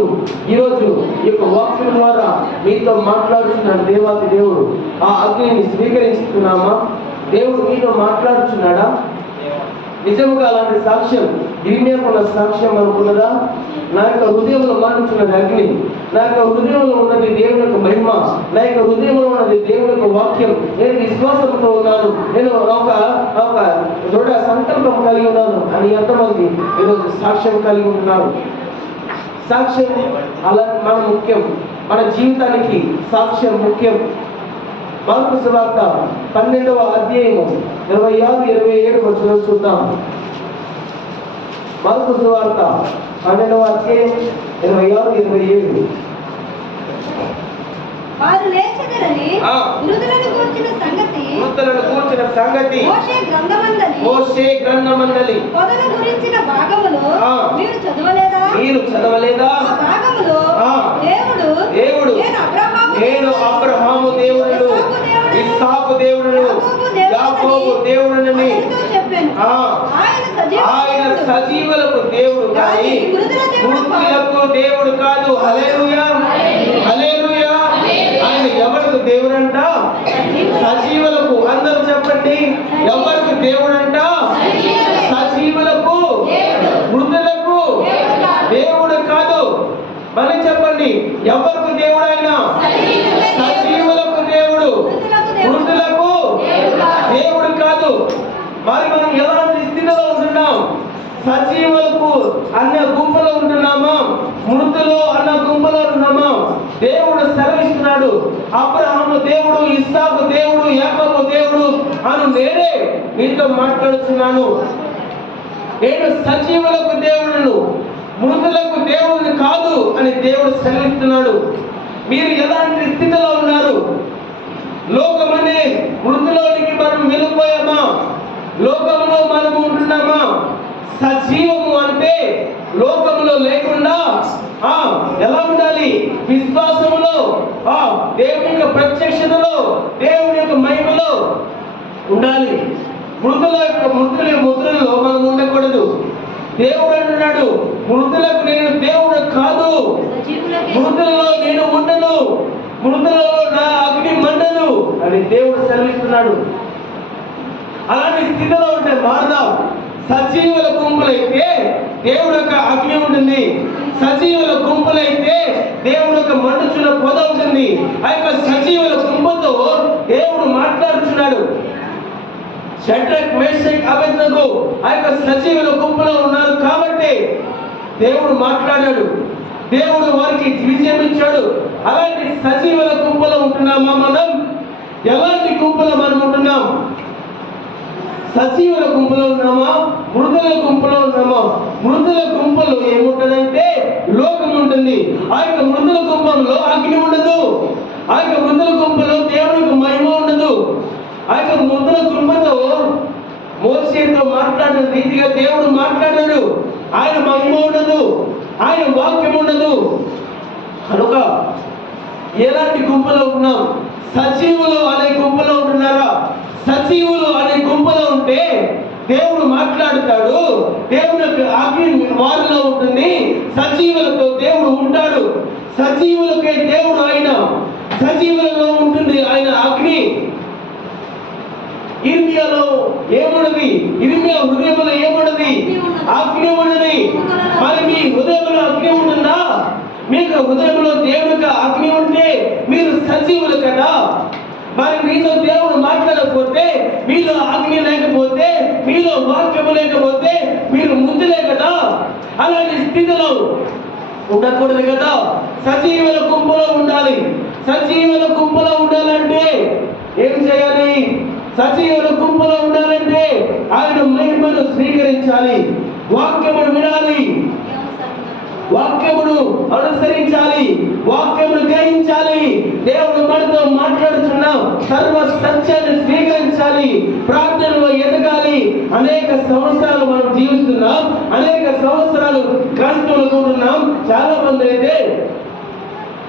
ఈరోజు ఈ యొక్క వాక్యం ద్వారా మీతో మాట్లాడుతున్నాడు దేవాది దేవుడు. ఆ అగ్నిని స్వీకరిస్తున్నామా? దేవుడు మీతో మాట్లాడుతున్నాడా? నిజముగా అలాంటి సాక్ష్యం ఇర్మియాకున్న సాక్ష్యం అనుకున్నదా? నా యొక్క హృదయంలో మండుచున్నది అగ్ని, నా యొక్క హృదయంలో ఉన్నది దేవుని యొక్క మహిమ, నా యొక్క హృదయంలో ఉన్నది దేవుని యొక్క వాక్యం. నేను విశ్వాసంతో ఉన్నాను, నేను ఒక దృఢ సంకల్పం కలిగి ఉన్నాను అని ఎంతమంది ఈరోజు సాక్ష్యం కలిగి ఉంటున్నారు? సాక్ష్యం అలా మన ముఖ్యం, మన జీవితానికి సాక్ష్యం ముఖ్యం. మార్కు సువార్త 12వ అధ్యాయము 26-27 వచనాలు చూద్దాం. మార్కు సువార్త 12వ అధ్యాయం 26-27. వారు లేచెదరని మృతులను కూర్చిన సంగతి మోషే గ్రంథమందలి పొదల గురించిన భాగములో మీరు చదవలేదా? ఆ భాగములో దేవుడు నేను అబ్రహాము దేవుడు, ఇస్సాకు దేవుడు, యాకోబు దేవుడని ఆయన సజీవులకు దేవుడు కానీ మృతులకు దేవుడు కాదు. హల్లెలూయా, హల్లెలూయా. ఆయన ఎవరికి దేవుడంట? సజీవులకు. అందరూ చెప్పండి, ఎవరికి దేవుడంట? సజీవులకు, మృతులకు దేవుడు కాదు. మళ్ళీ చెప్పండి, ఎవరికి దేవుడు ఆయన? సజీవులకు దేవుడు, మృతులకు దేవుడు కాదు. మరి మనం ఎలాంటి స్థితిలో ఉంటున్నాం? సజీవులకు అన్న గుంపులో ఉంటున్నామా? మృతులు అన్న గుంపులో ఉన్నామా? దేవుడు సెలవిస్తున్నాడు, అబ్రహాము దేవుడు, ఇస్సాకు దేవుడు, యాకోబు దేవుడు అను నేనే మీతో మాట్లాడుతున్నాను. నేను సజీవులకు దేవుడును, మృతులకు దేవుడిని కాదు అని దేవుడు సెలవిస్తున్నాడు. మీరు ఎలాంటి స్థితిలో ఉన్నారు? లోకమనే మృతులోనికి మనం వెళ్ళిపోయామా? లోకంలో మనం ఉంటున్నామా? సజీవము అంటే లోకములో లేకుండా ఎలా ఉండాలి? విశ్వాసములో, దేవుని యొక్క ప్రత్యక్షతలో, దేవుని యొక్క మహిమలో ఉండాలి. మృతులలో మనం ఉండకూడదు. దేవుడు అంటున్నాడు, మృతులకు నేను దేవుడు కాదు, మృతులలో నేను ఉండను, మృతులలో అని దేవుడు సెలవిస్తున్నాడు. అలాంటి స్థితిలో ఉంటే మారదాం. సజీవుల గుంపులైతే దేవుడు యొక్క అగ్ని ఉంటుంది. సజీవుల గుంపులైతే దేవుడు యొక్క మండుచున్న పొద ఉంటుంది. ఆ యొక్క సజీవుల గుంపుతో దేవుడు మాట్లాడుతున్నాడు. షడ్రక్, మేషక్, అబేద్నెగో ఆ యొక్క సజీవుల గుంపులో ఉన్నారు కాబట్టి దేవుడు మాట్లాడాడు. దేవుడు వారికి విజయం ఇచ్చాడు. అలాంటి సజీవుల గుంపులో ఉంటున్నామా మనం? ఎలాంటి గుంపులో మనం ఉంటున్నాం? సజీవుల గుంపులో ఉన్నామా? మృతుల గుంపులో ఉన్నామా? మృతుల గుంపులో ఏముంటదంటే లోకం ఉంటుంది. ఆ యొక్క మృతుల గుంపంలో అగ్ని ఉండదు. ఆ యొక్క మృతుల గుంపులో దేవునికి మహిమ ఉండదు. ఆ యొక్క మృతుల గుంపతో మోషేతో మాట్లాడిన రీతిగా దేవుడు మాట్లాడాడు. ఆయన మహిమ ఉండదు, ఆయన వాక్యం ఉండదు. కనుక ఎలాంటి గుంపులో ఉన్నాం? సజీవులు అనే గుంపులో ఉంటున్నారా? సజీవులు అనే గుంపులో ఉంటే దేవుడు మాట్లాడుతాడు. దేవుడు అగ్ని వారిలో ఉంటుంది. సజీవులతో దేవుడు ఉంటాడు. సజీవులకే దేవుడు ఆయన సజీవులలో ఉంటుంది ఆయన అగ్ని. ఇర్మియాలో ఏమున్నది? ఇర్మియా హృదయంలో ఏమున్నది? అగ్ని ఉన్నది. మరి మీ హృదయంలో అగ్ని ఉంటుందా? మీకు హృదయంలో దేవుడికి అగ్ని ఉంటే మీరు సజీవులు కదా. మరి మీతో దేవుడు మాట్లాడకపోతే, మీలో అగ్ని లేకపోతే, మీలో వాక్యము లేకపోతే మీరు ముందులే కదా. అలాంటి స్థితిలో ఉండకూడదు కదా. సజీవుల గుంపులో ఉండాలి. సజీవుల గుంపులో ఉండాలంటే ఏం చేయాలి? సజీవుల గుంపులో ఉండాలంటే ఆయన మహిమను స్వీకరించాలి, వాక్యమును వినాలి, వాక్యమును అనుసరించాలి, వాక్యమును గ్రహించాలి. దేవుడు మనతో మాట్లాడుతున్నాం, సర్వ సత్యాన్ని స్వీకరించాలి, ప్రార్థనలో ఎదగాలి. అనేక సంవత్సరాలు మనం జీవిస్తున్నాం, అనేక సంవత్సరాలు క్రైస్తవులు ఉంటున్నాం. చాలా మంది అయితే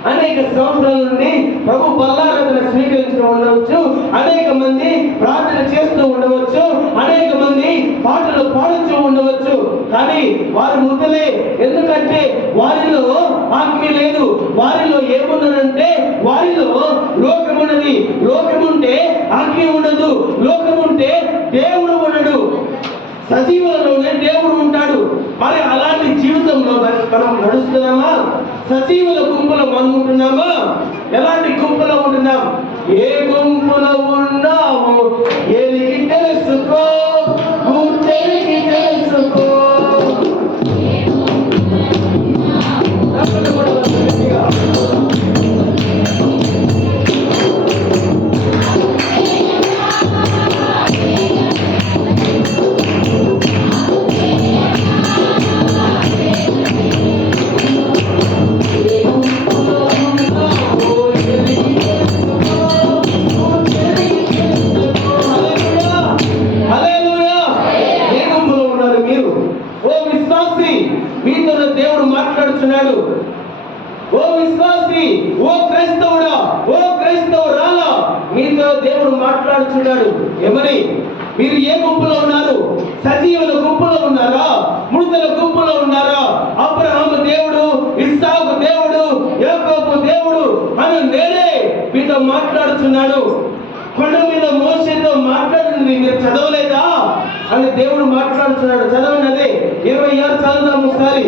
అనేక సంవత్సరాల నుండి ప్రభు బల్లారాధన స్వీకరించడం ఉండవచ్చు, అనేక మంది ప్రార్థన చేస్తూ ఉండవచ్చు, అనేక మంది పాటలు పాడుతూ ఉండవచ్చు. కానీ వారు మృతులే. ఎందుకంటే వారిలో అగ్ని లేదు. వారిలో ఏమున్నదంటే వారిలో లోకమున్నది. లోకముంటే అగ్ని ఉండదు. లోకముంటే దేవుడు ఉండడు. సజీవులలోనే దేవుడు ఉంటాడు. మరి అలాంటి జీవితంలో మనం నడుస్తున్నామా? సజీవుల గుంపులో మనం ఉంటున్నామా? ఎలాంటి గుంపులో ఉంటున్నాం? ఏ గుంపులో ఉన్నాము ఎలిగి తెలుసుకో, గుర్తెలిగి తెలుసుకో. మీతో దేవుడు మాట్లాడుతున్నాడు. ఓ విశ్వాసి, ఓ క్రైస్తవుడా, ఓ క్రైస్తవురాలా, మీతో దేవుడు మాట్లాడుతున్నాడు. ఏమని? మీరు ఏ గుంపులో ఉన్నారు? సజీవుల గుంపులో ఉన్నారా? మృతుల గుంపులో ఉన్నారా? అబ్రహాము దేవుడు, ఇస్సాకు దేవుడు, యాకోబు దేవుడు అని నేనే మీతో మాట్లాడుతున్నాడు. కొండ మీద మోషేతో మాట్లాడింది మీరు చదవలేదా అని దేవుడు మాట్లాడుతున్నాడు. చదవండి, అదే 26 చదువుదాం ఒకసారి.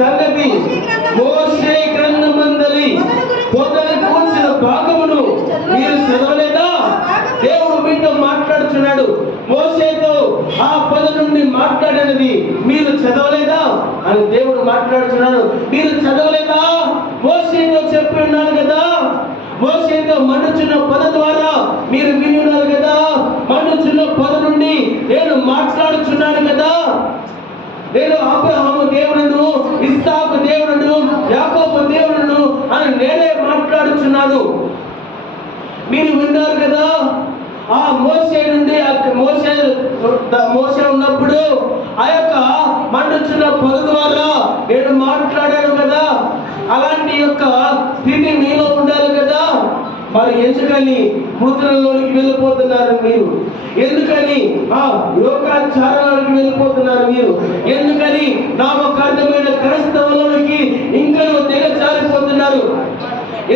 సంగతి మోషే గ్రంథమందలి పొదను కూర్చిన భాగమును మీరు చదవలేదా? దేవుడు మీతో మాట్లాడుతున్నాడు. మోషేతో ఆ పొద నుండి మాట్లాడినది మీరు చదవలేదా అని దేవుడు మాట్లాడుతున్నాడు. మీరు చదవలేదా? మోషేతో చెప్పి ఉన్నాను కదా. మోషేతో మండుచున్న పొద ద్వారా మీరు విని ఉన్నారు కదా. మండుచున్న పొద నుండి నేను మాట్లాడుచున్నాను కదా. నేను అబ్రహాము దేవుడును, ఇస్సాకు దేవుడును, యాకోబు దేవుడును అని నేనే మాట్లాడుచున్నాను. మీరు విన్నారు కదా. ఆ మోషే నుండి మోషే ఉన్నప్పుడు ఆ యొక్క మండుచున్న పొద ద్వారా నేను మాట్లాడాను కదా. అలాంటి యొక్క స్థితి మీలో ఉండాలి కదా. మరి ఎందుకని మృతులలోనికి వెళ్ళిపోతున్నారు మీరు? ఎందుకని ఆ లోకాచారాలకు వెళ్ళిపోతున్నారు మీరు? ఎందుకని నామకార్థమైన క్రైస్తవులలోనికి ఇంకా దిగజారిపోతున్నారు?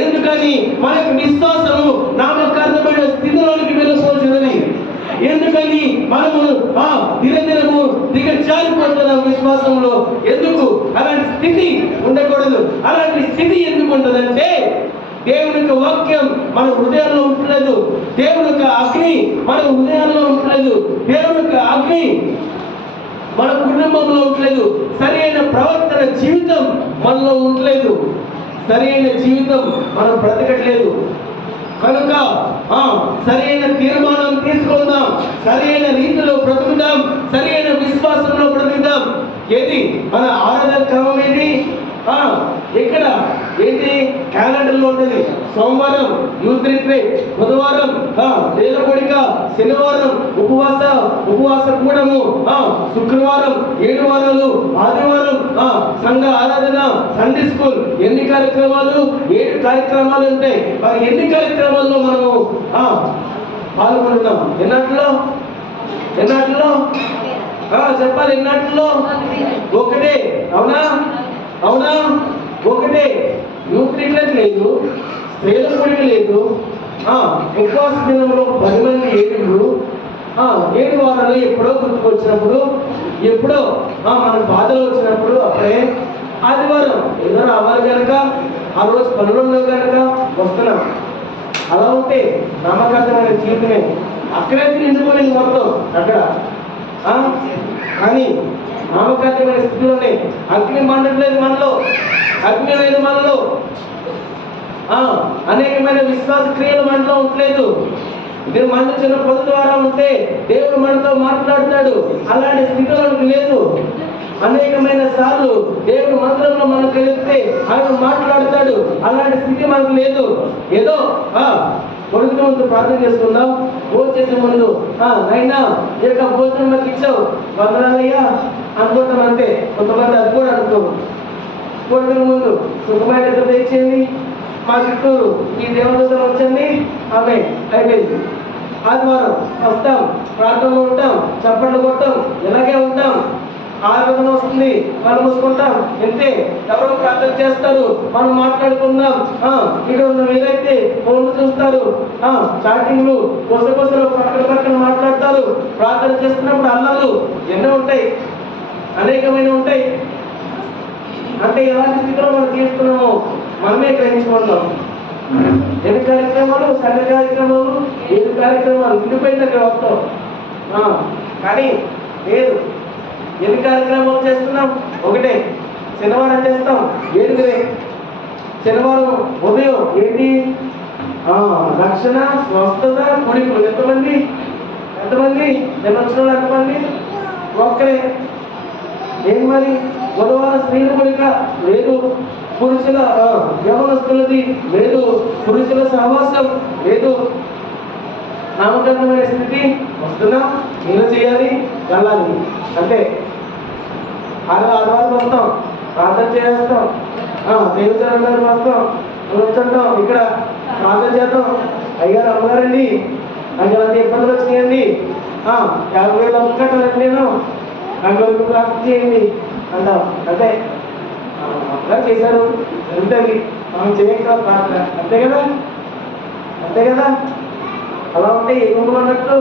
ఎందుకని మన యొక్క విశ్వాసము నామకార్థమైన స్థితిలోనికి వెళ్ళిపోతున్నది. ఎందుకని మనము దినదినము దిగజారిపోతున్నాం విశ్వాసంలో. ఎందుకు అలాంటి స్థితి ఉండకూడదు. అలాంటి స్థితి ఎందుకు ఉండదంటే దేవుని యొక్క వాక్యం మన హృదయాల్లో ఉంటలేదు. దేవుని యొక్క అగ్ని మన హృదయాల్లో ఉంటలేదు. దేవుని యొక్క అగ్ని మన కుటుంబంలో ఉండలేదు. సరైన ప్రవర్తన జీవితం మనలో ఉండలేదు. సరైన జీవితం మనం బ్రతకట్లేదు. కనుక సరైన తీర్మానం తీసుకుందాం, సరైన రీతిలో బ్రతుకుదాం, సరైన విశ్వాసంలో బ్రతుకుదాం. ఏది మన ఆరాధన క్రమం ఏది? ఇక్కడ ఏంటి? క్యాలెండర్లో ఉంటుంది. సోమవారం యూత్ రిట్రీట్, బుధవారం వేల కోడిక, శనివారం ఉపవాస కూడము, శుక్రవారం 7 వారాలు, ఆదివారం సంఘ ఆరాధన, సండే స్కూల్. ఎన్ని కార్యక్రమాలు? 7 కార్యక్రమాలు ఉంటాయి. మరి ఎన్ని కార్యక్రమాల్లో మనము పాల్గొంటున్నాం? ఎన్నట్లో చెప్పాలి. ఎన్నట్లో? ఒకటే. అవునా? ఒకటే. యూత్ రిట్రీట్ లేదు, స్త్రీల కూడిక లేదు, ఉపవాస దినంలో 10 మంది 7 వారాలు ఎప్పుడో గుర్తుకొచ్చినప్పుడు, ఎప్పుడో మన బాధలు వచ్చినప్పుడు అప్పుడే ఆదివారం ఏదో రావాలి కనుక, ఆ రోజు పనులు ఉండవు కనుక వస్తున్నాం. అలా ఉంటే నామకార్థమైన జీవితమే అక్కడే నిండుకోలేదు మొత్తం అక్కడ. కానీ నామకార్థమైన స్థితిలోనే అగ్ని మండట్లేదు మనలో, అగ్ని లేదు మనలో. అనేకమైన విశ్వాస క్రియలు మనలో ఉండలేదు. మీరు మండుచున్న పొద ద్వారా ఉంటే దేవుడు మనతో మాట్లాడతాడు. అలాంటి స్థితిలోనికి లేదు. అనేకమైన సార్లు దేవుడు మందిరంలో మనం కలిగితే ఆయన మాట్లాడతాడు. అలాంటి స్థితి మనకు లేదు. ఏదో కొడుకునే ముందు ప్రార్థన చేసుకుందాం. భోజనం చేసే ముందు నైనా ఈ యొక్క భోజనం మాకు ఇచ్చావు, వందనాలయ్యా అనుకుంటాం అంతే. కొంతమంది అది కూడా అనుకోరు. కొడుకునే ముందు సుఖమైన దయచేయండి, మా చుట్టూరు ఈ దేవదూతలు వచ్చండి, ఆమె అయిపోయింది. ఆదివారం వస్తాం, ప్రార్థనలో ఉంటాం, చప్పట్లు కొట్టాం, ఇలాగే ఉంటాం. ఆరాధన వస్తుంది, మనం మూసుకుంటాం, ఇంతే. ఎవరో ప్రార్థన చేస్తారు, మనం మాట్లాడుకుందాం. ఇక్కడ ఉన్న మీరైతే ఫోన్లు చూస్తారు, చాటింగ్లు, కొసలు పక్కన మాట్లాడతారు. ప్రార్థన చేస్తున్నప్పుడు అల్లాలు ఎన్నో ఉంటాయి, అనేకమైన ఉంటాయి. అంటే ఎలాంటి స్థితిలో మనం తీసుకున్నామో మనమే గ్రహించుకుంటాం. 8 కార్యక్రమాలు, సంఘ కార్యక్రమాలు, 7 కార్యక్రమాలు ఇండిపోయింది అక్కడ వస్తాం. కానీ లేదు. 8 కార్యక్రమాలు చేస్తున్నాం, ఒకటే. శనివారం చేస్తాం, 7. శనివారం ఉదయం ఏంటి? రక్షణ, స్వస్థత, కుడికులు. ఎంతమంది? నేను వచ్చిన వాళ్ళు ఎంతమంది? ఒక్కరే. ఏం మరి? బుధవారం స్త్రీల కూడిక లేదు, పురుషుల యవనస్తులది లేదు, పురుషుల సహవాసం లేదు. నామకార్థమైన స్థితి వస్తున్నా, నేను చేయాలి, వెళ్ళాలి, అంతే. ఆదివారం వస్తాం, ప్రార్థన చేస్తాం, దేవచరణాలు వస్తాం, వచ్చంటాం, ఇక్కడ ప్రార్థన చేద్దాం. అయ్యారు అమ్మగారండి, నాకు అలాంటి ఇబ్బందులు వచ్చినాయండి, 50,000 అమ్మకట్టాలండి, నేను నాకు వరకు ప్రార్థన చేయండి అంటాం, అంతే. అలా చేశారు, జరుగుతుంది, మనం చేయక ప్రార్థన, అంతే కదా. అలా ఉంటే ఏ గుంపులు ఉన్నట్టు?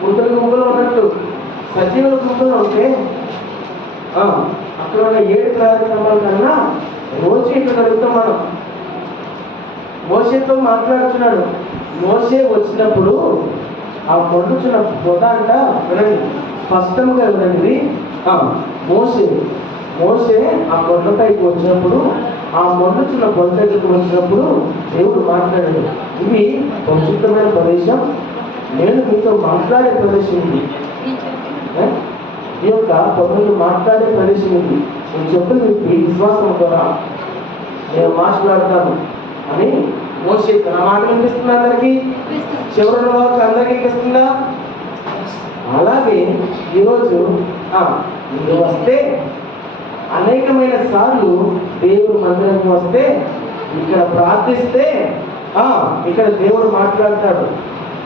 మృతుల గుంపులో ఉన్నట్టు. సజీవుల గుంపులో ఉంటే అక్కడ ఉన్న 7 కార్యక్రమాల కన్నా రోజు ఇక్కడ జరుగుతాం. మనం మోషేతో మాట్లాడుతున్నాడు. మోషే వచ్చినప్పుడు ఆ మండుచున్న పొద అంట, వినండి, స్పష్టంగా వినండి. మోషే ఆ కొండపైకి వచ్చినప్పుడు, ఆ మండుచున్న పొద దగ్గరికి వచ్చినప్పుడు దేవుడు మాట్లాడాడు, ఇది పరిశుద్ధమైన ప్రదేశం, నేను మీతో మాట్లాడే ప్రదేశం ఇది. ఈ యొక్క పొదలు మాట్లాడే ప్రదేశం ఇది. నేను చెప్పిన మీ విశ్వాసం ద్వారా నేను మాట్లాడతాను అని మోషే తన మాట వినిపిస్తున్నా అందరికీ, చివరి వాళ్ళకి అందరికీ ఇస్తుందా? అలాగే ఈరోజు మీరు వస్తే అనేకమైన సార్లు దేవుడు మందిరానికి వస్తే ఇక్కడ ప్రార్థిస్తే ఇక్కడ దేవుడు మాట్లాడతాడు.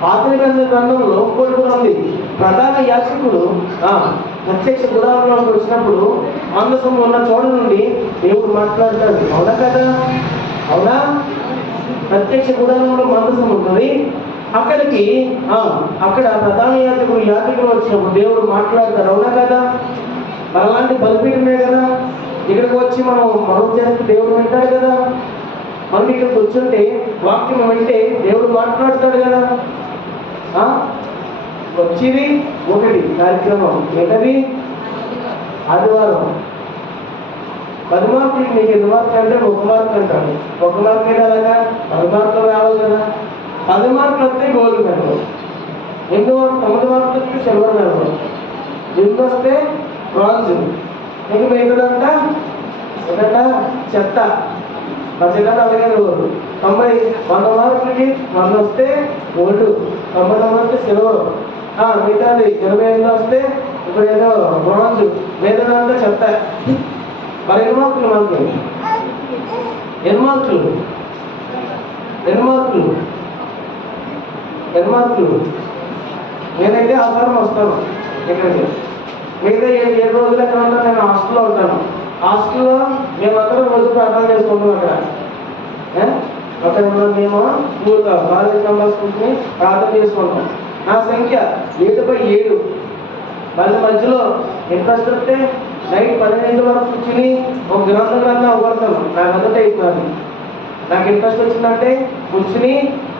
పాత నిబంధన గ్రంథంలో కూడా ఉంది. ప్రధాన యాజకుడు ప్రత్యక్ష గుడారంలోకి వచ్చినప్పుడు మందసం ఉన్న చోట నుండి దేవుడు మాట్లాడతాడు. అవునా కదా? అవునా? ప్రత్యక్ష గుడారంలో మందసం ఉంటుంది. అక్కడికి అక్కడ ప్రధాన యాజకులు వచ్చినప్పుడు దేవుడు మాట్లాడతారు, అవునా కదా? అలాంటి బలిపీఠమే కదా. ఇక్కడికి వచ్చి మనం చేస్తే దేవుడు వింటాడు కదా. మనం ఇక్కడికి కూర్చుంటే వాక్యం వింటే దేవుడు మాట్లాడతాడు కదా. వచ్చేది ఒకటి కార్యక్రమం ఏంటది? ఆదివారం 10 మార్కులు. నీకు 8 మార్కులు అంటే 1 మార్కు అంటాడు. 1 మార్కు అయితే అలాగా 10 మార్కులు రావాలి కదా. 10 మార్కులు వస్తే గోల్డ్ మెడల్, 9 మార్కులు వస్తే సిల్వర్ మెడల్, 8 వస్తే బ్రాంజ్. నీకు మిగతాదంట ఏంటంట చెత్త. మా చెత్త అలాగే 100 మార్కులకి 100 వస్తే గోల్డ్, 99 వస్తే సిల్వర్. మిగతాది 28 వస్తే ఇప్పుడు ఏదో బ్రాంజ్, మిగతాదంతా చెత్త. మరి 8 మార్కులు మనకి 8 మార్కులు 8 మార్కులు 8 మార్కులు. నేనైతే ఆధారం వస్తాను ఇక్కడికి. మిగతా 7 రోజులు ఎక్కడ ఉంటాను, నేను హాస్టల్లో ఉంటాను. హాస్టల్లో మేమందరం రోజు ప్రార్థన చేసుకుంటాం. అక్కడ మేము స్కూల్గా కాలేజ్ మెంబర్స్ కూర్చొని ప్రార్థన చేసుకుంటాం. నా సంఖ్య 7/7. మళ్ళీ మధ్యలో ఇంట్రెస్ట్ వస్తే నైట్ 12 వరకు కూర్చుని ఒక గ్రంథాన్ని అవ్వడతాను. నాకు అదొకటి అయిపోయింది. నాకు ఇంట్రెస్ట్ వచ్చిందంటే కూర్చుని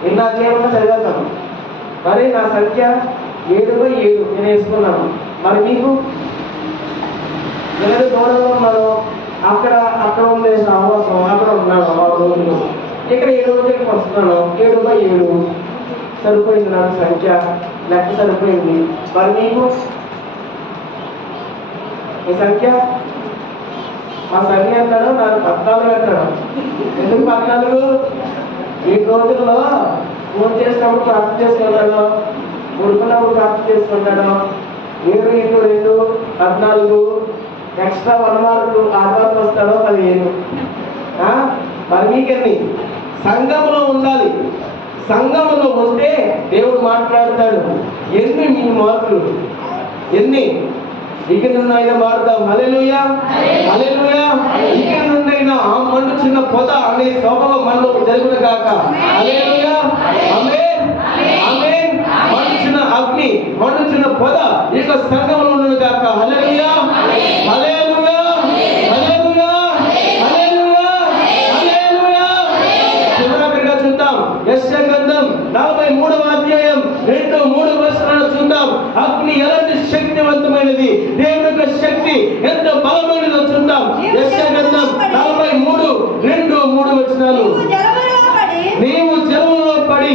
ఇలా చేయకుండా చదివేస్తాను. మరి నా సంఖ్య 7/7 నేను వేసుకున్నాను. మరి మీకు ఏదైతే దూరంలో ఉన్నాను, అక్కడ ఉండే సహవాసం, అక్కడ ఉన్నాను 6 రోజులు. ఇక్కడ 7 రోజులకి వస్తున్నాను. 7/7 సరిపోయింది. నాకు సంఖ్య లెక్క సరిపోయింది. మరి మీకు ఈ సంఖ్య? మా సంఖ్య అంటాడు, నాకు 14 అంటాడు. ఎందుకు 14? ఈ రోజుల్లో ఫోన్ చేసినప్పుడు ప్రార్థన చేసుకుంటాడు, ఉడుకున్నప్పుడు ప్రార్థన చేసుకుంటాడు. 7x2 14. ఎక్స్ట్రా 1 మార్కు ఆదివారం వస్తాడో 15. మరి మీకెన్ని? సంఘంలో ఉండాలి. సంఘంలో ఉంటే దేవుడు మాట్లాడతాడు. ఎన్ని మీ మార్కులు? ఎన్ని? ఇక్కడ నుండి అయినా మారుతాం. హల్లెలూయా, హల్లెలూయా. ఇక్కడ నుండి అయినా మండుచున్న పొద అనే స్వభావం మనలో జరుగును గాక. హల్లెలూయా, ఆమేన్, ఆమేన్. మండుచున్న అగ్ని, మండుచున్న పొద ఇక సంఘంలో ఉండును గాక. హల్లెలూయా, హల్లెలూయా, హల్లెలూయా, హల్లెలూయా, హల్లెలూయా. చివరిగా చూద్దాం యెషయా గ్రంథం 43వ అధ్యాయం 2-3 వచనాలు చూద్దాం. అగ్ని ఎలాంటి శక్తివంతమైనది, దేవుని యొక్క శక్తి ఎంత బలమైనదో చూద్దాం. యెషయా గ్రంథం 43:2-3 వచనాలు. నీవు జలములో పడి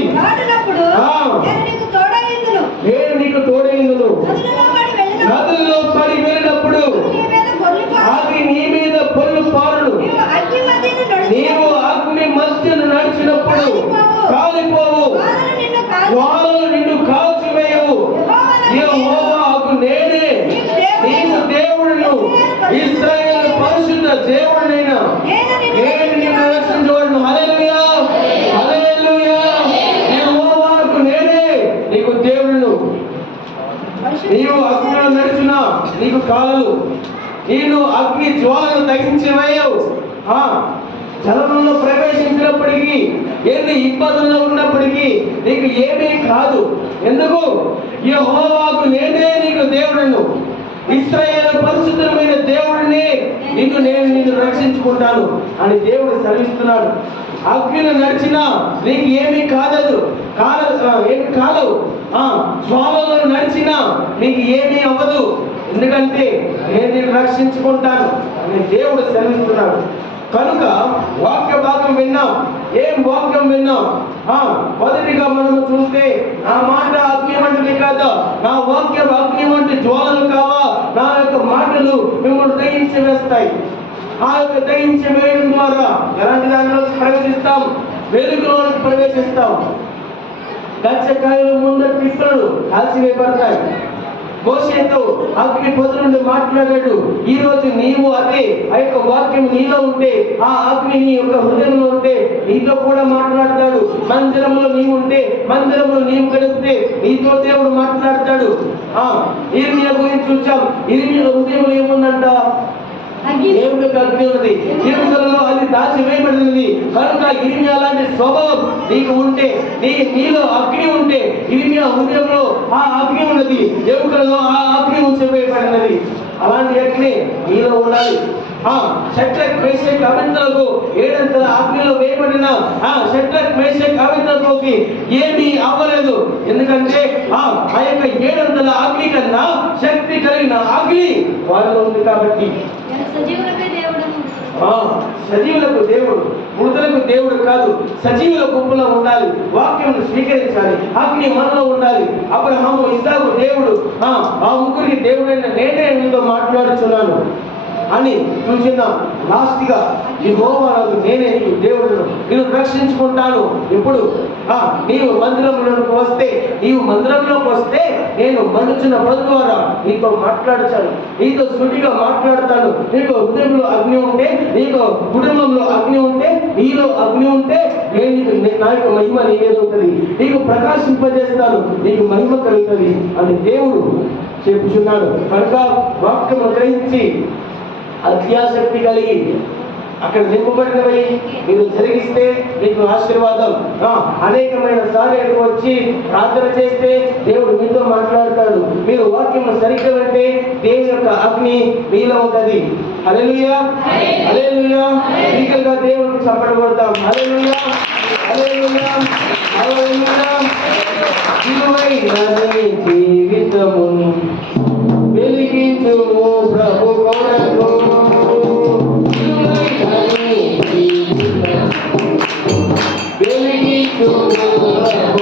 నేను నీకు తోడైందును, నదుల్లో పడి వెళ్ళినప్పుడు అది నీ మీద పొల్లు పారును, నీవు అగ్ని మధ్యను నడిచినప్పుడు కాలిపోవు, జ్వాలలు నిన్ను కాల్చివేయవు. యెహోవాకు నేనే నీకు దేవుడును, ఇశ్రాయేలు పరిశుద్ధ దేవుడినైనా నేను నిన్ను రక్షించబడును. హల్లెలూయా, హల్లెలూయా. యెహోవాకు నేనే నీకు దేవుడును. నీవు అగ్నిలో నడిచినా నీకు కాలలు, నేను అగ్ని జ్వాలను దహించి వేయవు. జలంలో ప్రవేశించినప్పటికీ, ఎన్ని ఇబ్బందుల్లో ఉన్నప్పటికీ నీకు ఏమీ కాదు. ఎందుకు? యెహోవాకు నేనే నీకు దేవుడును, ఇశ్రాయేలు పరిశుద్ధమైన దేవుడిని నిన్ను రక్షించుకుంటాను అని దేవుడు సెలవిస్తున్నాడు. అగ్నిలో నడిచినా నీకు ఏమీ కాదదు, ఏమి కాలవు. జ్వాలలో నడిచినా నీకు ఏమీ అవ్వదు, ఎందుకంటే నేను నిన్ను రక్షించుకుంటాను అని దేవుడు సెలవిస్తున్నాడు. కనుక వాక్య భాగం విన్నాం. ఏం వాక్యం విన్నాం? మొదటిగా మనం చూస్తే నా మాట అగ్ని వంటిది కాదా, నా వాక్యం అగ్ని వంటి జ్వాలలు కావా, నా యొక్క మాటలు మిమ్మల్ని దహించి వేస్తాయి. ఆ యొక్క దహించి వేయడం ద్వారా ఎలాంటి దానిలోకి ప్రవేశిస్తాం? వెలుగులోకి ప్రవేశిస్తాం. గచ్చకాయలు ముందర పిప్పలు కాల్చివేయబడతాయి. మోషేతో అగ్ని పొద నుండి మాట్లాడాడు. ఈ రోజు నీవు అదే ఆ యొక్క వాక్యం నీలో ఉంటే, ఆ అగ్ని నీ యొక్క హృదయంలో ఉంటే నీతో కూడా మాట్లాడతాడు. మందిరంలో నీవు ఉంటే, మందిరంలో నీవు గడిపితే నీతో దేవుడు మాట్లాడతాడు. ఇర్మియా గురించి చూచాం. ఇర్మియా హృదయంలో ఏముందంట? దేవుడి యొక్క అగ్ని ఉన్నది. ఎరుసలేములో అది దాచివేయబడినది. కనుక ఇర్మియా లాంటి స్వభావం నీకు ఉంటే, నీలో అగ్ని ఉంటే, ఇర్మియా హృదయంలో ఆ అగ్ని ఉన్నది, ఎముకలలో ఆ అగ్ని ఉంచబడినది, అలాంటి అగ్ని నీలో ఉండాలి. షడ్రక్ మేషక్ అబేద్నెగోలకు 7 అగ్నిలో వేయబడిన షడ్రక్ మేషక్ అబేద్నెగోకి ఏమీ అవ్వలేదు. ఎందుకంటే ఆ యొక్క 7 అగ్ని కన్నా శక్తి కలిగిన అగ్ని వారిలో ఉంది కాబట్టి. సజీవులకు దేవుడు, మృతులకు దేవుడు కాదు. సజీవుల గుంపులో ఉండాలి, వాక్యం స్వీకరించాలి, అగ్ని మనలో ఉండాలి. అబ్రహాము, ఇస్సాకు దేవుడు, ఆ ముగ్గురికి దేవుడైన నేనే మీతో మాట్లాడుతున్నాను అని చూసిన లాస్ట్ గా యెహోవా నేనే నీకు దేవుడును, నేను రక్షించుకుంటాను. ఇప్పుడు నీవు మందిరంలోకి వస్తే, నేను మండుచున్న పొద ద్వారా నీతో మాట్లాడుతాను, నీతో సుడిగా మాట్లాడతాను. నీకు హృదయంలో అగ్ని ఉంటే, నీకు కుటుంబంలో అగ్ని ఉంటే, నీలో అగ్ని ఉంటే నా యొక్క మహిమ నీ మీద ఉంటుంది. నీకు ప్రకాశింపజేస్తాను, నీకు మహిమ కలుగుతుంది అని దేవుడు చెప్పుచున్నాడు. కనుక వాక్యము గ్రహించి అత్యాసక్తి కలిగి అక్కడ నింపబడినవి మీరు జరిగిస్తే మీకు ఆశీర్వాదం. అనేకమైన సార్లు వచ్చి ప్రార్థన చేస్తే దేవుడు మీతో మాట్లాడతాడు. మీరు వాక్యం సరిగ్గా వింటే దేవుని యొక్క అగ్ని మీలో ఉంటుంది. హల్లెలూయా, హల్లెలూయా. స్పీకర్గా దేవుడికి చప్పట్లు కొడతాం. హల్లెలూయా, హల్లెలూయా, హల్లెలూయా. జీవితము వెలిగించుము ప్రభు కొరకు, వెలిగించుము ప్రభు కొరకు.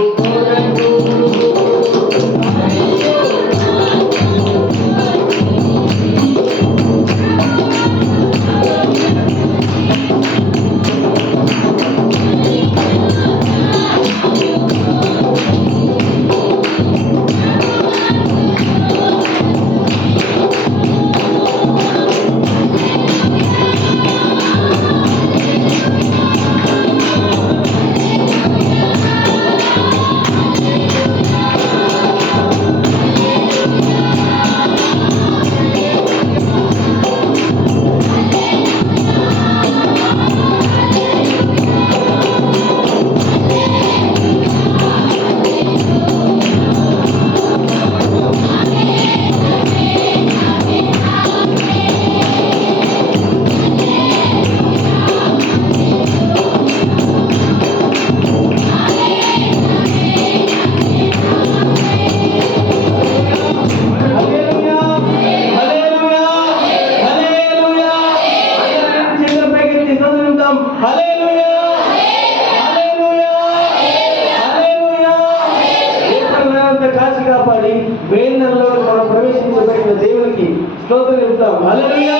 కాచి కాపాడి వేళ్ళలో మనం ప్రవేశించబడిన దేవునికి స్తోత్రం చెప్తాం. హల్లెలూయా,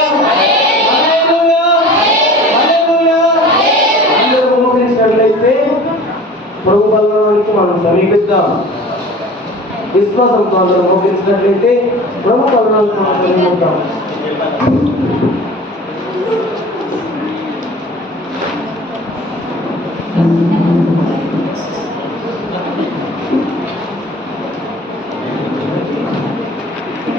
హల్లెలూయా, హల్లెలూయా. అందరూ మోకరించినట్లయితే ప్రభు బలనానికి మనం సమీపిద్దాం. విశ్వాసంతో అందరూ మోకరించినట్లయితే ప్రభు బలనానికి మనం సమీపిద్దాం.